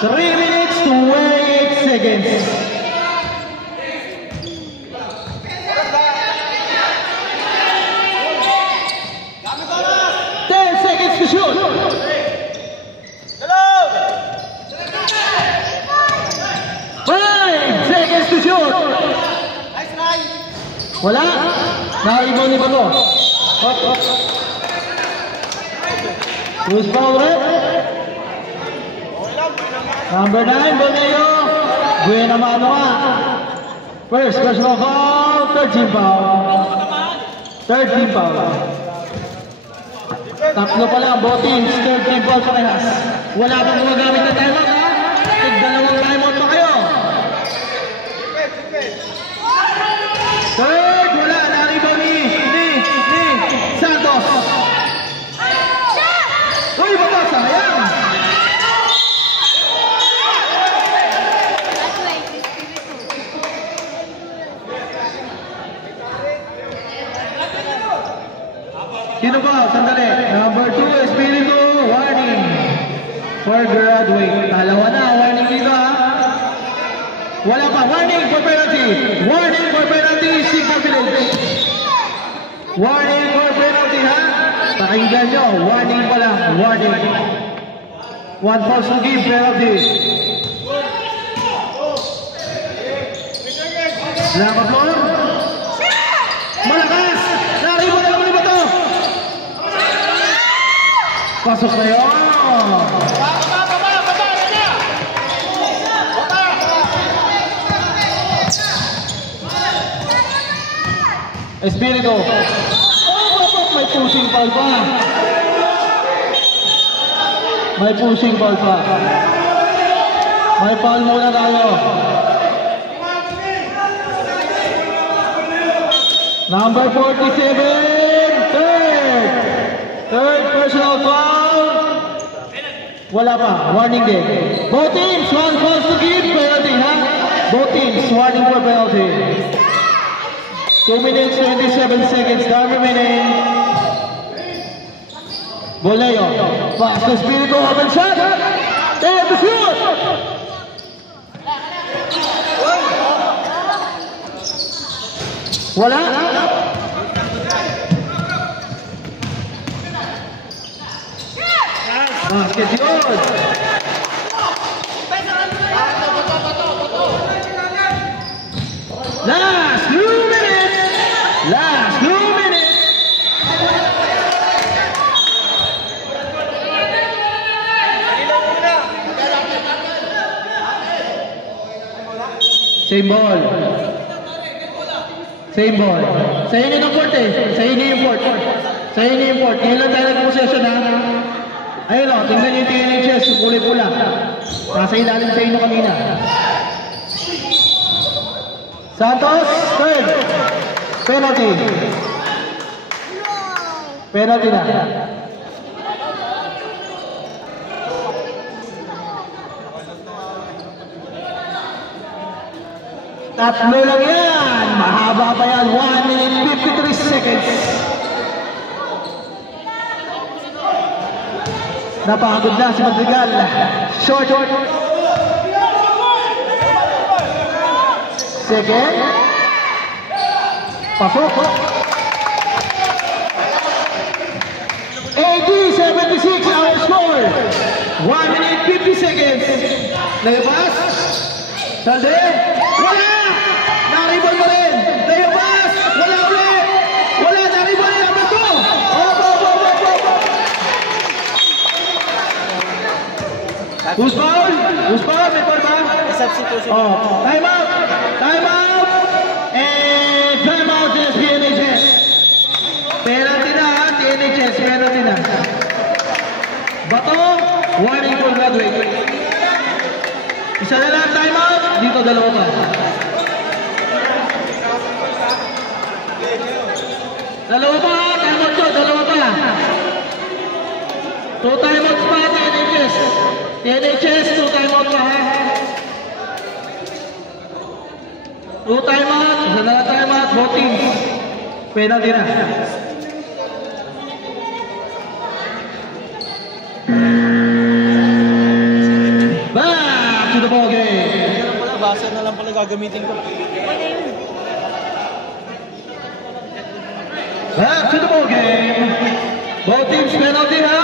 3 minutes to 28 seconds. Wala. Naibaw ni Bato. Hop, hop. Who's foul red? Number 9, Boneo. Buena Manoa. First personal foul, third team foul. Third team foul. Tatlo pa lang, both teams, third team foul parehas. Wala pang gumagamit na timeout, ha? Tig-dalawang timeout pa kayo. Third, wala. Naribaw ni Santos. Uy, baba, sayang. Sino ba? Sandali. Number 2, Espiritu, warning. For graduate. Dalawa na, warning dito, ha? Wala pa. Warning for penalty. Warning for penalty. Signal penalty. Warning for penalty, ha? Pakinggan nyo. Warning pala. Warning. One false to give penalty. Lamat mo. Malakas. Naribo na naman ba ito? Pasok na yun. Espiritu. May pushing foul pa. May pushing foul pa. May foul muna tayo. Number 47, third personal foul. Wala pa, warning din. Both teams, one falls to give, penalty, ha? Both teams, warning for penalty. 2 minutes, 27 seconds, time remaining. Boleo, pass to Espiritu, open shot. And the shoot! Wala? Basket yun! Last 2 minutes! Last 2 minutes! Same ball. Same ball. Sa inyo ng port eh. Sa inyo yung port. Sa inyo yung port. Ngayon lang tayo nag-possession, ha. Ayun o, tingnan nyo yung TNHS. Kulay pula. Nasa ilalim sa inyo kanina. Santos, third. Penalty. Penalty na. Tatlo lang yan. Mahaba pa yan. 1 minute 53 seconds. Napagod na si Madrigal. Short. Second. Pasok. 80-76 our score. 1 minute 50 seconds. Nagpas. Salde. Wala! Naribol mo rin! Nayabas! Wala ulit! Wala! Naribol rin ang bato! Who's foul? Who's foul? May foul ba? Substitution. Time out! Time out! And time out is TNHS. Penalty na, ha? TNHS. Penalty na. Bato, warning for graduate. Isa na lang time out. Dito dalawa pa. Dalawa pa, time out to, dalawa pa. 2 time outs pa, TNHS. TNHS, 2 time out pa, ha? 2 time out, isa na lang time out, both teams. Penalty na. Back to the ball game. Basa na lang pala gagamitin ko. Back to the ball game. Both teams penalty, ha?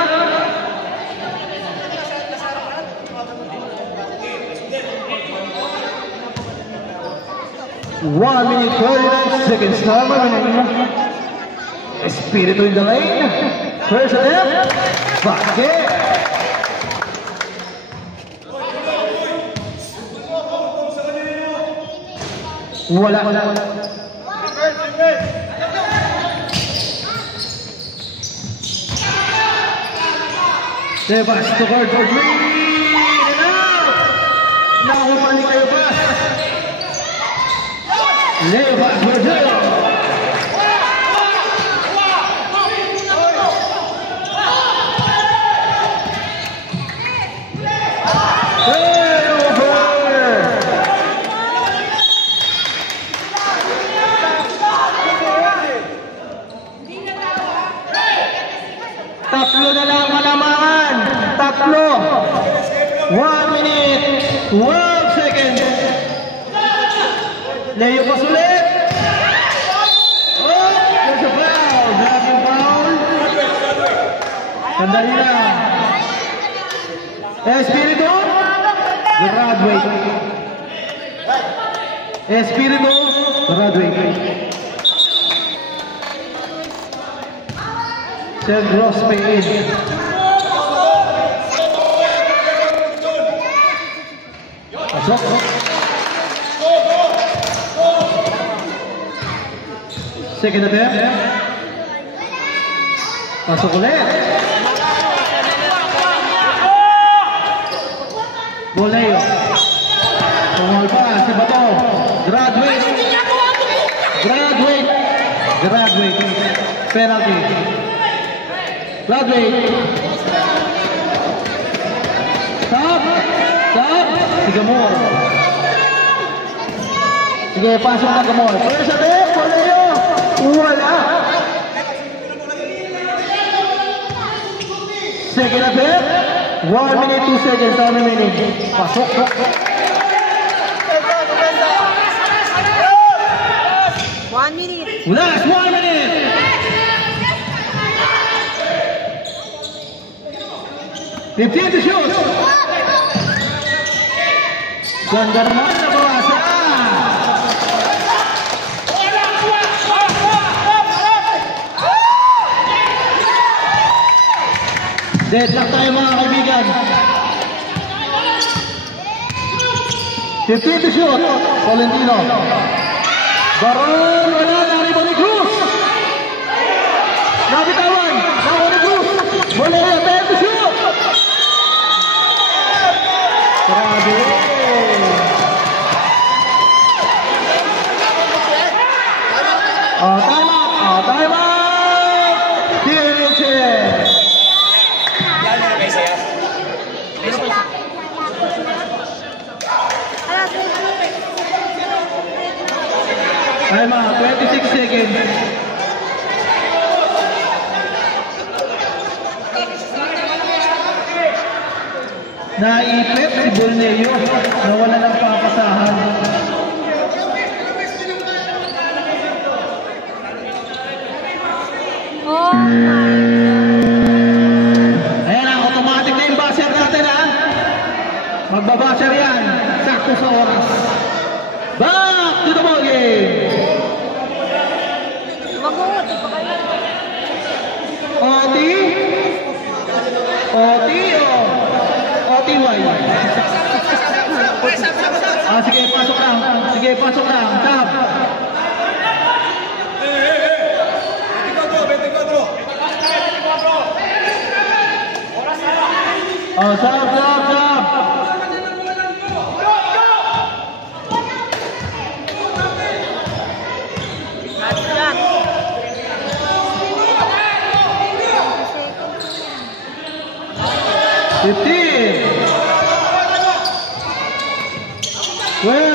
One minute 39 seconds time remaining. Espiritu in the lane. First attempt. Basket. Wala. Sebas to guard for three. And out. Nakapalik kayo pa. Leva Brazil. Tatlo na lang malamangan. Tatlo. 1 minute, 12 seconds. Leo pas ulit. Oh, there's a foul. Grab yung foul. Sandali lang. Espiritu. Graduate. Espiritu. Graduate. Sir Gross Pain. Pasok. Second attempt. Pasok ulit. Boleo. Tumal pa si Bato. Graduate. Graduate. Graduate. Penalty. Graduate. Stop. Stop. Si Gamor. Sige, pasok na Gamor. First attempt. Boleo. Wala. Second attempt. 1 minute, 2 seconds. Time remaining. Pasok. One minute. Last 1 minute. Fifteen to shoot. Ganda naman na bawasa. Deadlock tayo mga kaibigan. 15 to shoot. Tolentino. Baron, wala. Naribo ni Cruz. Nabitawan. Nako ni Cruz. Boleh, 10 to shoot. Grabe. Time out. Time out. DNHS. Time out, 26 seconds. Naipit si Bolneo, nawala ng papasahan. Oh. Ayan na, automatic na yung buzzer natin ha. Magbabuzzer yan, sakto sa oras. Back to the ball game. Mabuti pa kayo. OT? OT o OTY? Sige, pasok lang. Sige, pasok lang. Tab. Sab. Fifteen. 12.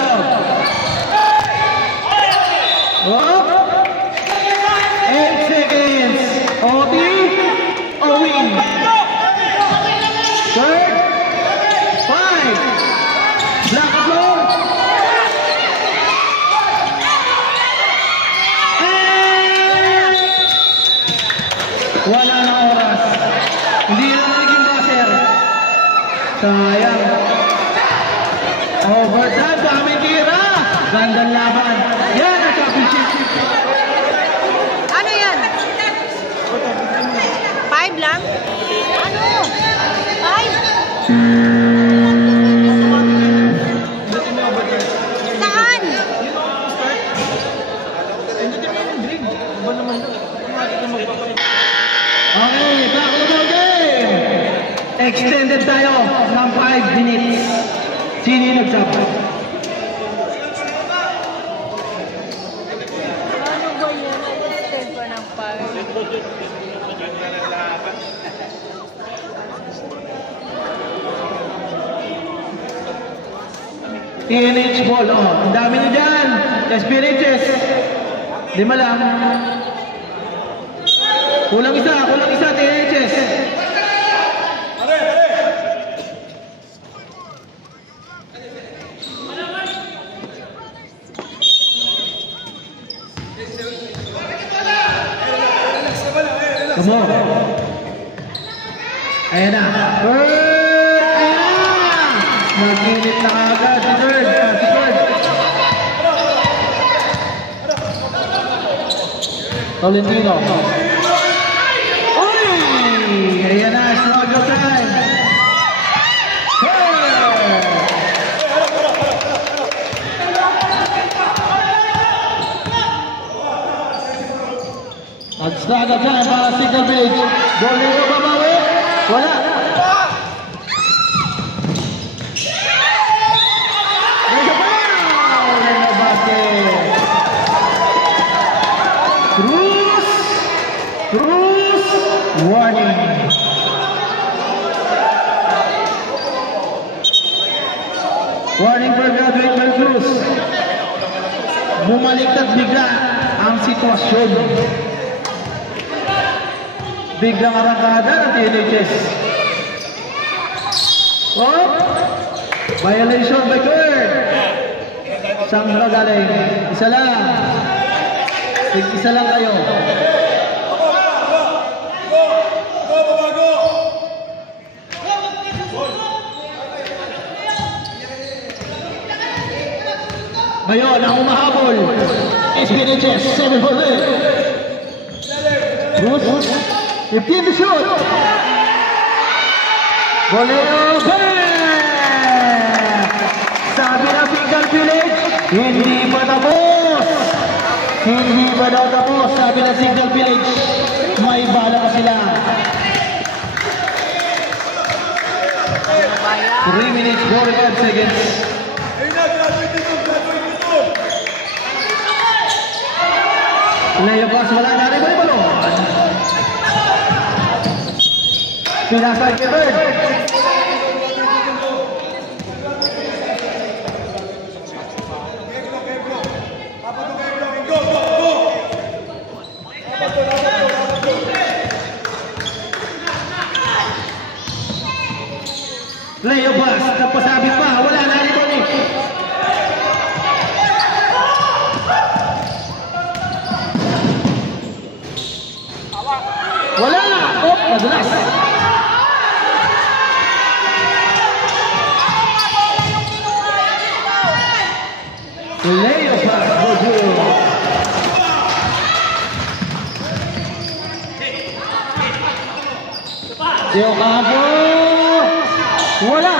Up. 8 seconds. OT. Owing. Third. 5. Black floor. And wala na oras. Hindi na naging buzzer. Sayang. Overtime, daming tira. Gandang laban. Yan ang championship. Ano yan? 5 lang? Ano? 5? Saan? Okay, back to the game. Extended tayo ng 5 minutes. Sino yung nagsabi? Ano ba yun? Nag-extend pa ng 5. TNH ball, oh. Ang dami nyo dyan. Espiriches. 5 lang. Kulang isa, TNHs. Come on. Ayan na. Ayan na. Nag-init na agad si Bird. Tolentino. Uy! Ayan na, struggle time. Nag-struggle time para Signal Village. Bolero babawi. Wala. Cruz, warning. Warning for graduate Mel Cruz. Bumaliktad bigla ang sitwasyon. Biglang arangkada ng TNHs. Oh, violation by Kurt. Saan ka galing? Isa lang. Isa lang kayo. Ngayon, ang umahabol. SPNHS, 7 for left. Cruz, 15 to shoot. Bolero, back! Sabi ng Signal Village, hindi pa tapos. Hindi pa daw tapos, sabi ng Signal Village. May bala pa sila. 3 minutes, 45 seconds. Layabas, wala na rin ba yung pinasal kay Bird. Layabas, napasabi pa, wala na rin ba ni. Wala! Oh, nadulas! Leo pass, Bojo! Deo Campo! Wala!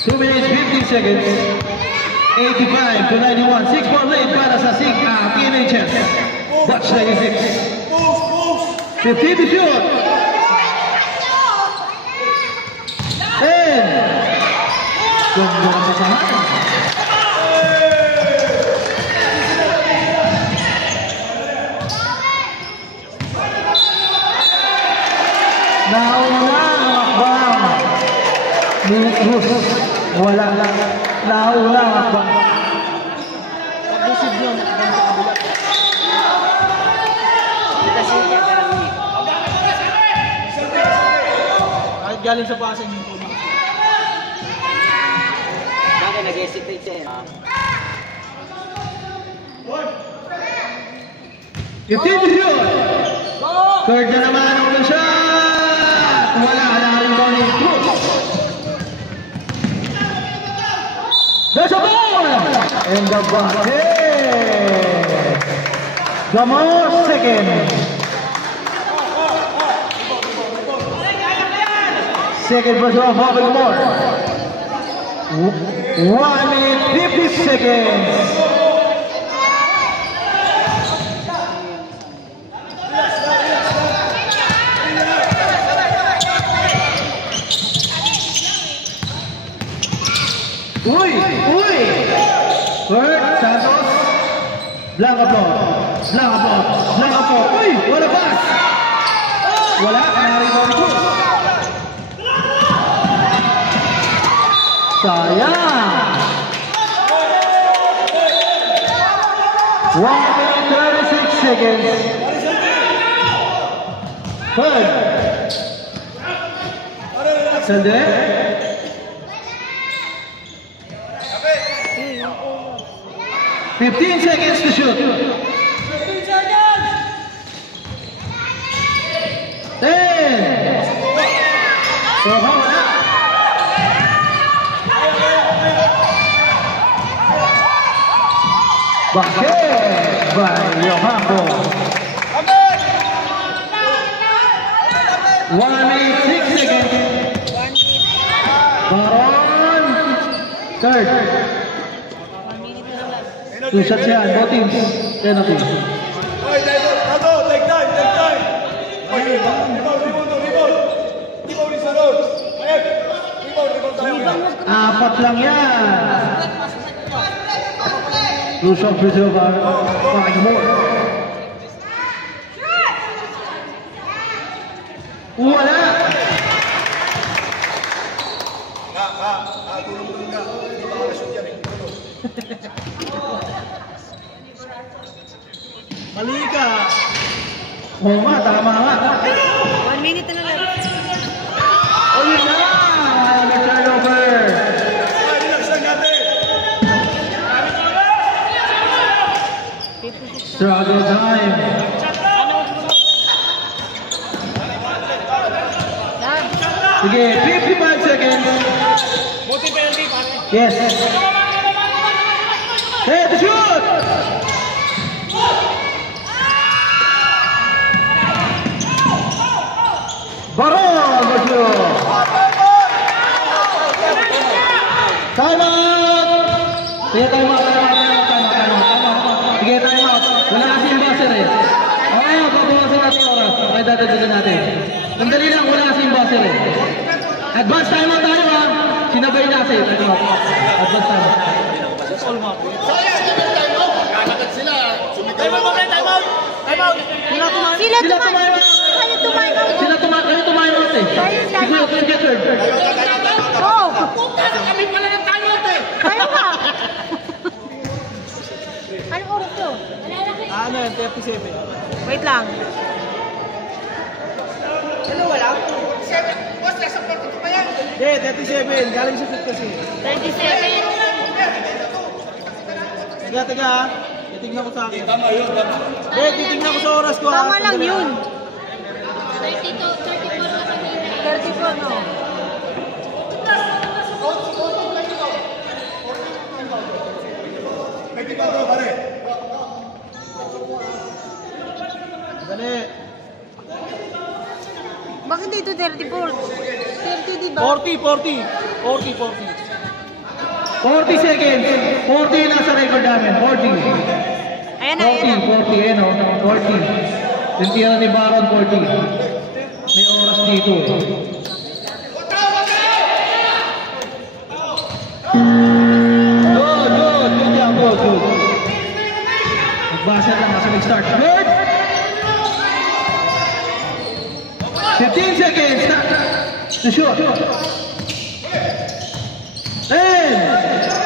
2 minutes, 15 seconds. 85 to 91. 6 more late para sa TNHs. Batch 96. 15 to shoot. And ganda ng pasahan. Nauna ang akbang ni Cruz. Wala lang. Nauna ang akbang. Pag-busog yun, nakabang sa kabila. Kahit galing sa pasan yung tuloy. Bakit nag-hesitate siya? Continue! Third na naman ang shot! Wala na rin ba ni Cruz. There's a ball! And the basket! Gamor second. Second buzzer of Bobby Gamor. 1 minute 50 seconds. Uy! Kurt Santos. Blanca Blanca. Uy! Wala pass! Wala. Narito ko. Sayang! 1 minute 36 seconds. Third. Sandre. 15 seconds to shoot. 15 seconds. 10. So how na? Basket by Yohanko. 1 minute 6 seconds. Baron. Third. 2 shots yan, both teams. Penalty. Oy, Tato, take time. Oy, rebound isa doon. Ayun, rebound tayo. 4 lang yan. 2 shots reserve are more. Wala. Tulong ka. Hindi ba makashoot yan eh. Mali ka. Oo nga, tama nga. 1 minute na lang. Oh, yun na! May turnover. Relax lang natin. Struggle time. Sige, 55 seconds. Multi-penalty, pare. Yes. Hey, the shoot! Baron, the shoot! Time out! Sige, time out. Sige, time out. Wala kasi yung buzzer eh. Okay, babawasan natin yung oras. Okay, dadagdagan natin. Sandali lang, wala kasi yung buzzer eh. Advance time out tayo ha. Sinabay na kasi. Advance time out. Sila tumayo. Sila tumayo eh. Siguro yung get third. Oh! Kami pala ng timeout eh! Kayo ka! Anong oras to? Ano yan, 37. Wait lang. Ano wala? 37. Boss, nasa 42 pa yan. Eh, 37. Galing sa shoot kasi. 37. Taga ha. Titignan ko sa akin. Tama yun, tama. Eh, titignan ko sa oras ko ha. Tama lang yun. 32, 34 na kanina. 34 no? May tipa bro, pare. Dali. Bakit dito 34? 30 diba? 40. 40 seconds. 40 na sa record namin. 40. Ayan na, ayan na. 40, ayan o. 40. Yung tira ni Baron, 40. May oras dito. Good. Good job, good. Magbasa lang kasi nag-start. Good. 15 seconds. To shoot. 10.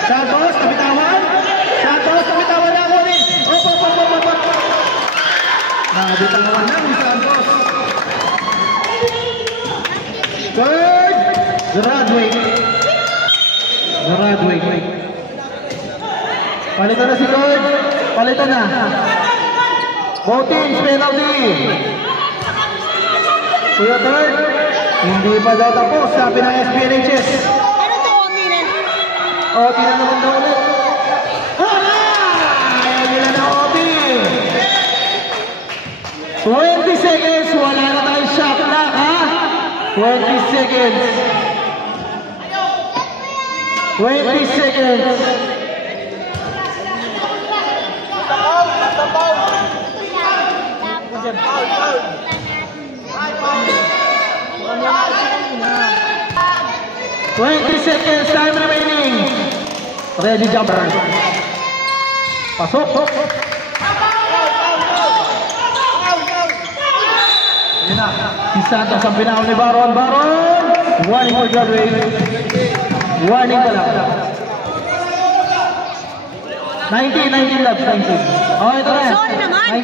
Santos, kapitawan na ako rin. Op. Nakabitawan na ni Santos. Third. Graduate. Palitan na si Third. Palitan na. Both teams, penalty. Kuya Third. Hindi pa daw tapos, sabi ng SPNHS. Ano to, 1 minute? OT na naman daw ulit. Wala! Ayaw nila na OT. 20 seconds. Wala na tayong shot clock, ha? 20 seconds. 20 seconds. Twenty seconds, time remaining. Ready, jumper. Pasok. Yun na. Si Santos ang pinahon ni Baron. Baron! Warning for graduate. Warning pa lang. 19 laps, 19. Oh, ito na. Sorry naman.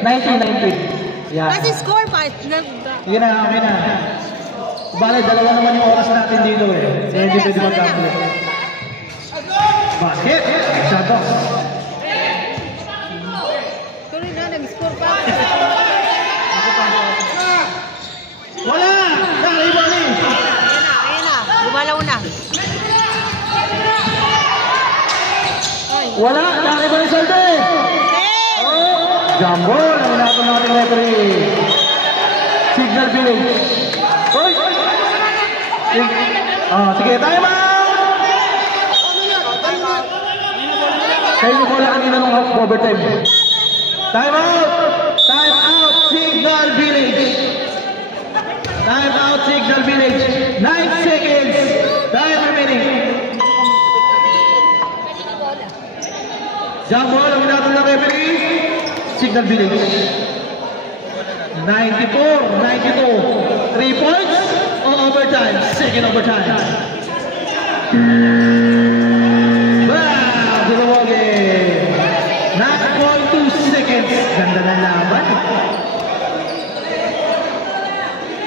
19. Yeah. Kasi score pa. Yun na, okay na. Bale, dalawa naman yung oras natin dito eh. Kaya hindi pwede magkakulit. Basket! Santos. Tuloy na, nag-score pa. Wala! Nakibali! Ayan na. Gumalaw na. Wala! Nakibali Salte! Jambol! Ang natin natin referee. Signal Village. Hoy! Sige, time out! Kayo niyo wala kanina nung overtime. Time out! Time out! Signal Village! Time out, Signal Village. 9 seconds. Time remaining. Jambol, ang natin na referee. Signal Village. 94, 92. 3 points or overtime? Second overtime. Wow, Durawoge. 9.2 seconds. Ganda na laban.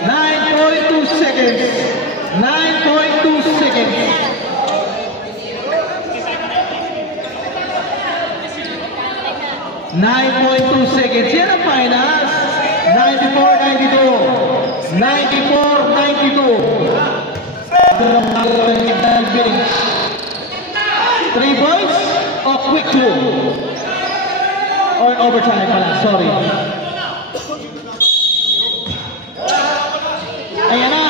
9.2 seconds. 9.2 seconds. 9.2 seconds. Yan ang finals. 94-92. 94-92. 3 points or quick two? Or overtime pala, sorry. Ayan na.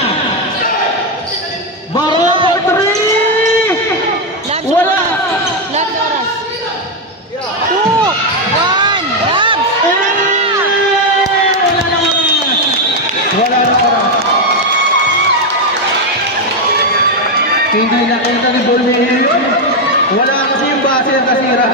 Baron for 3! Wala! Last oras. 2, 1, labs! Wala na oras! Wala na oras. Hindi nakita ni Bolmeo yun. Wala kasi yung base ng kasira.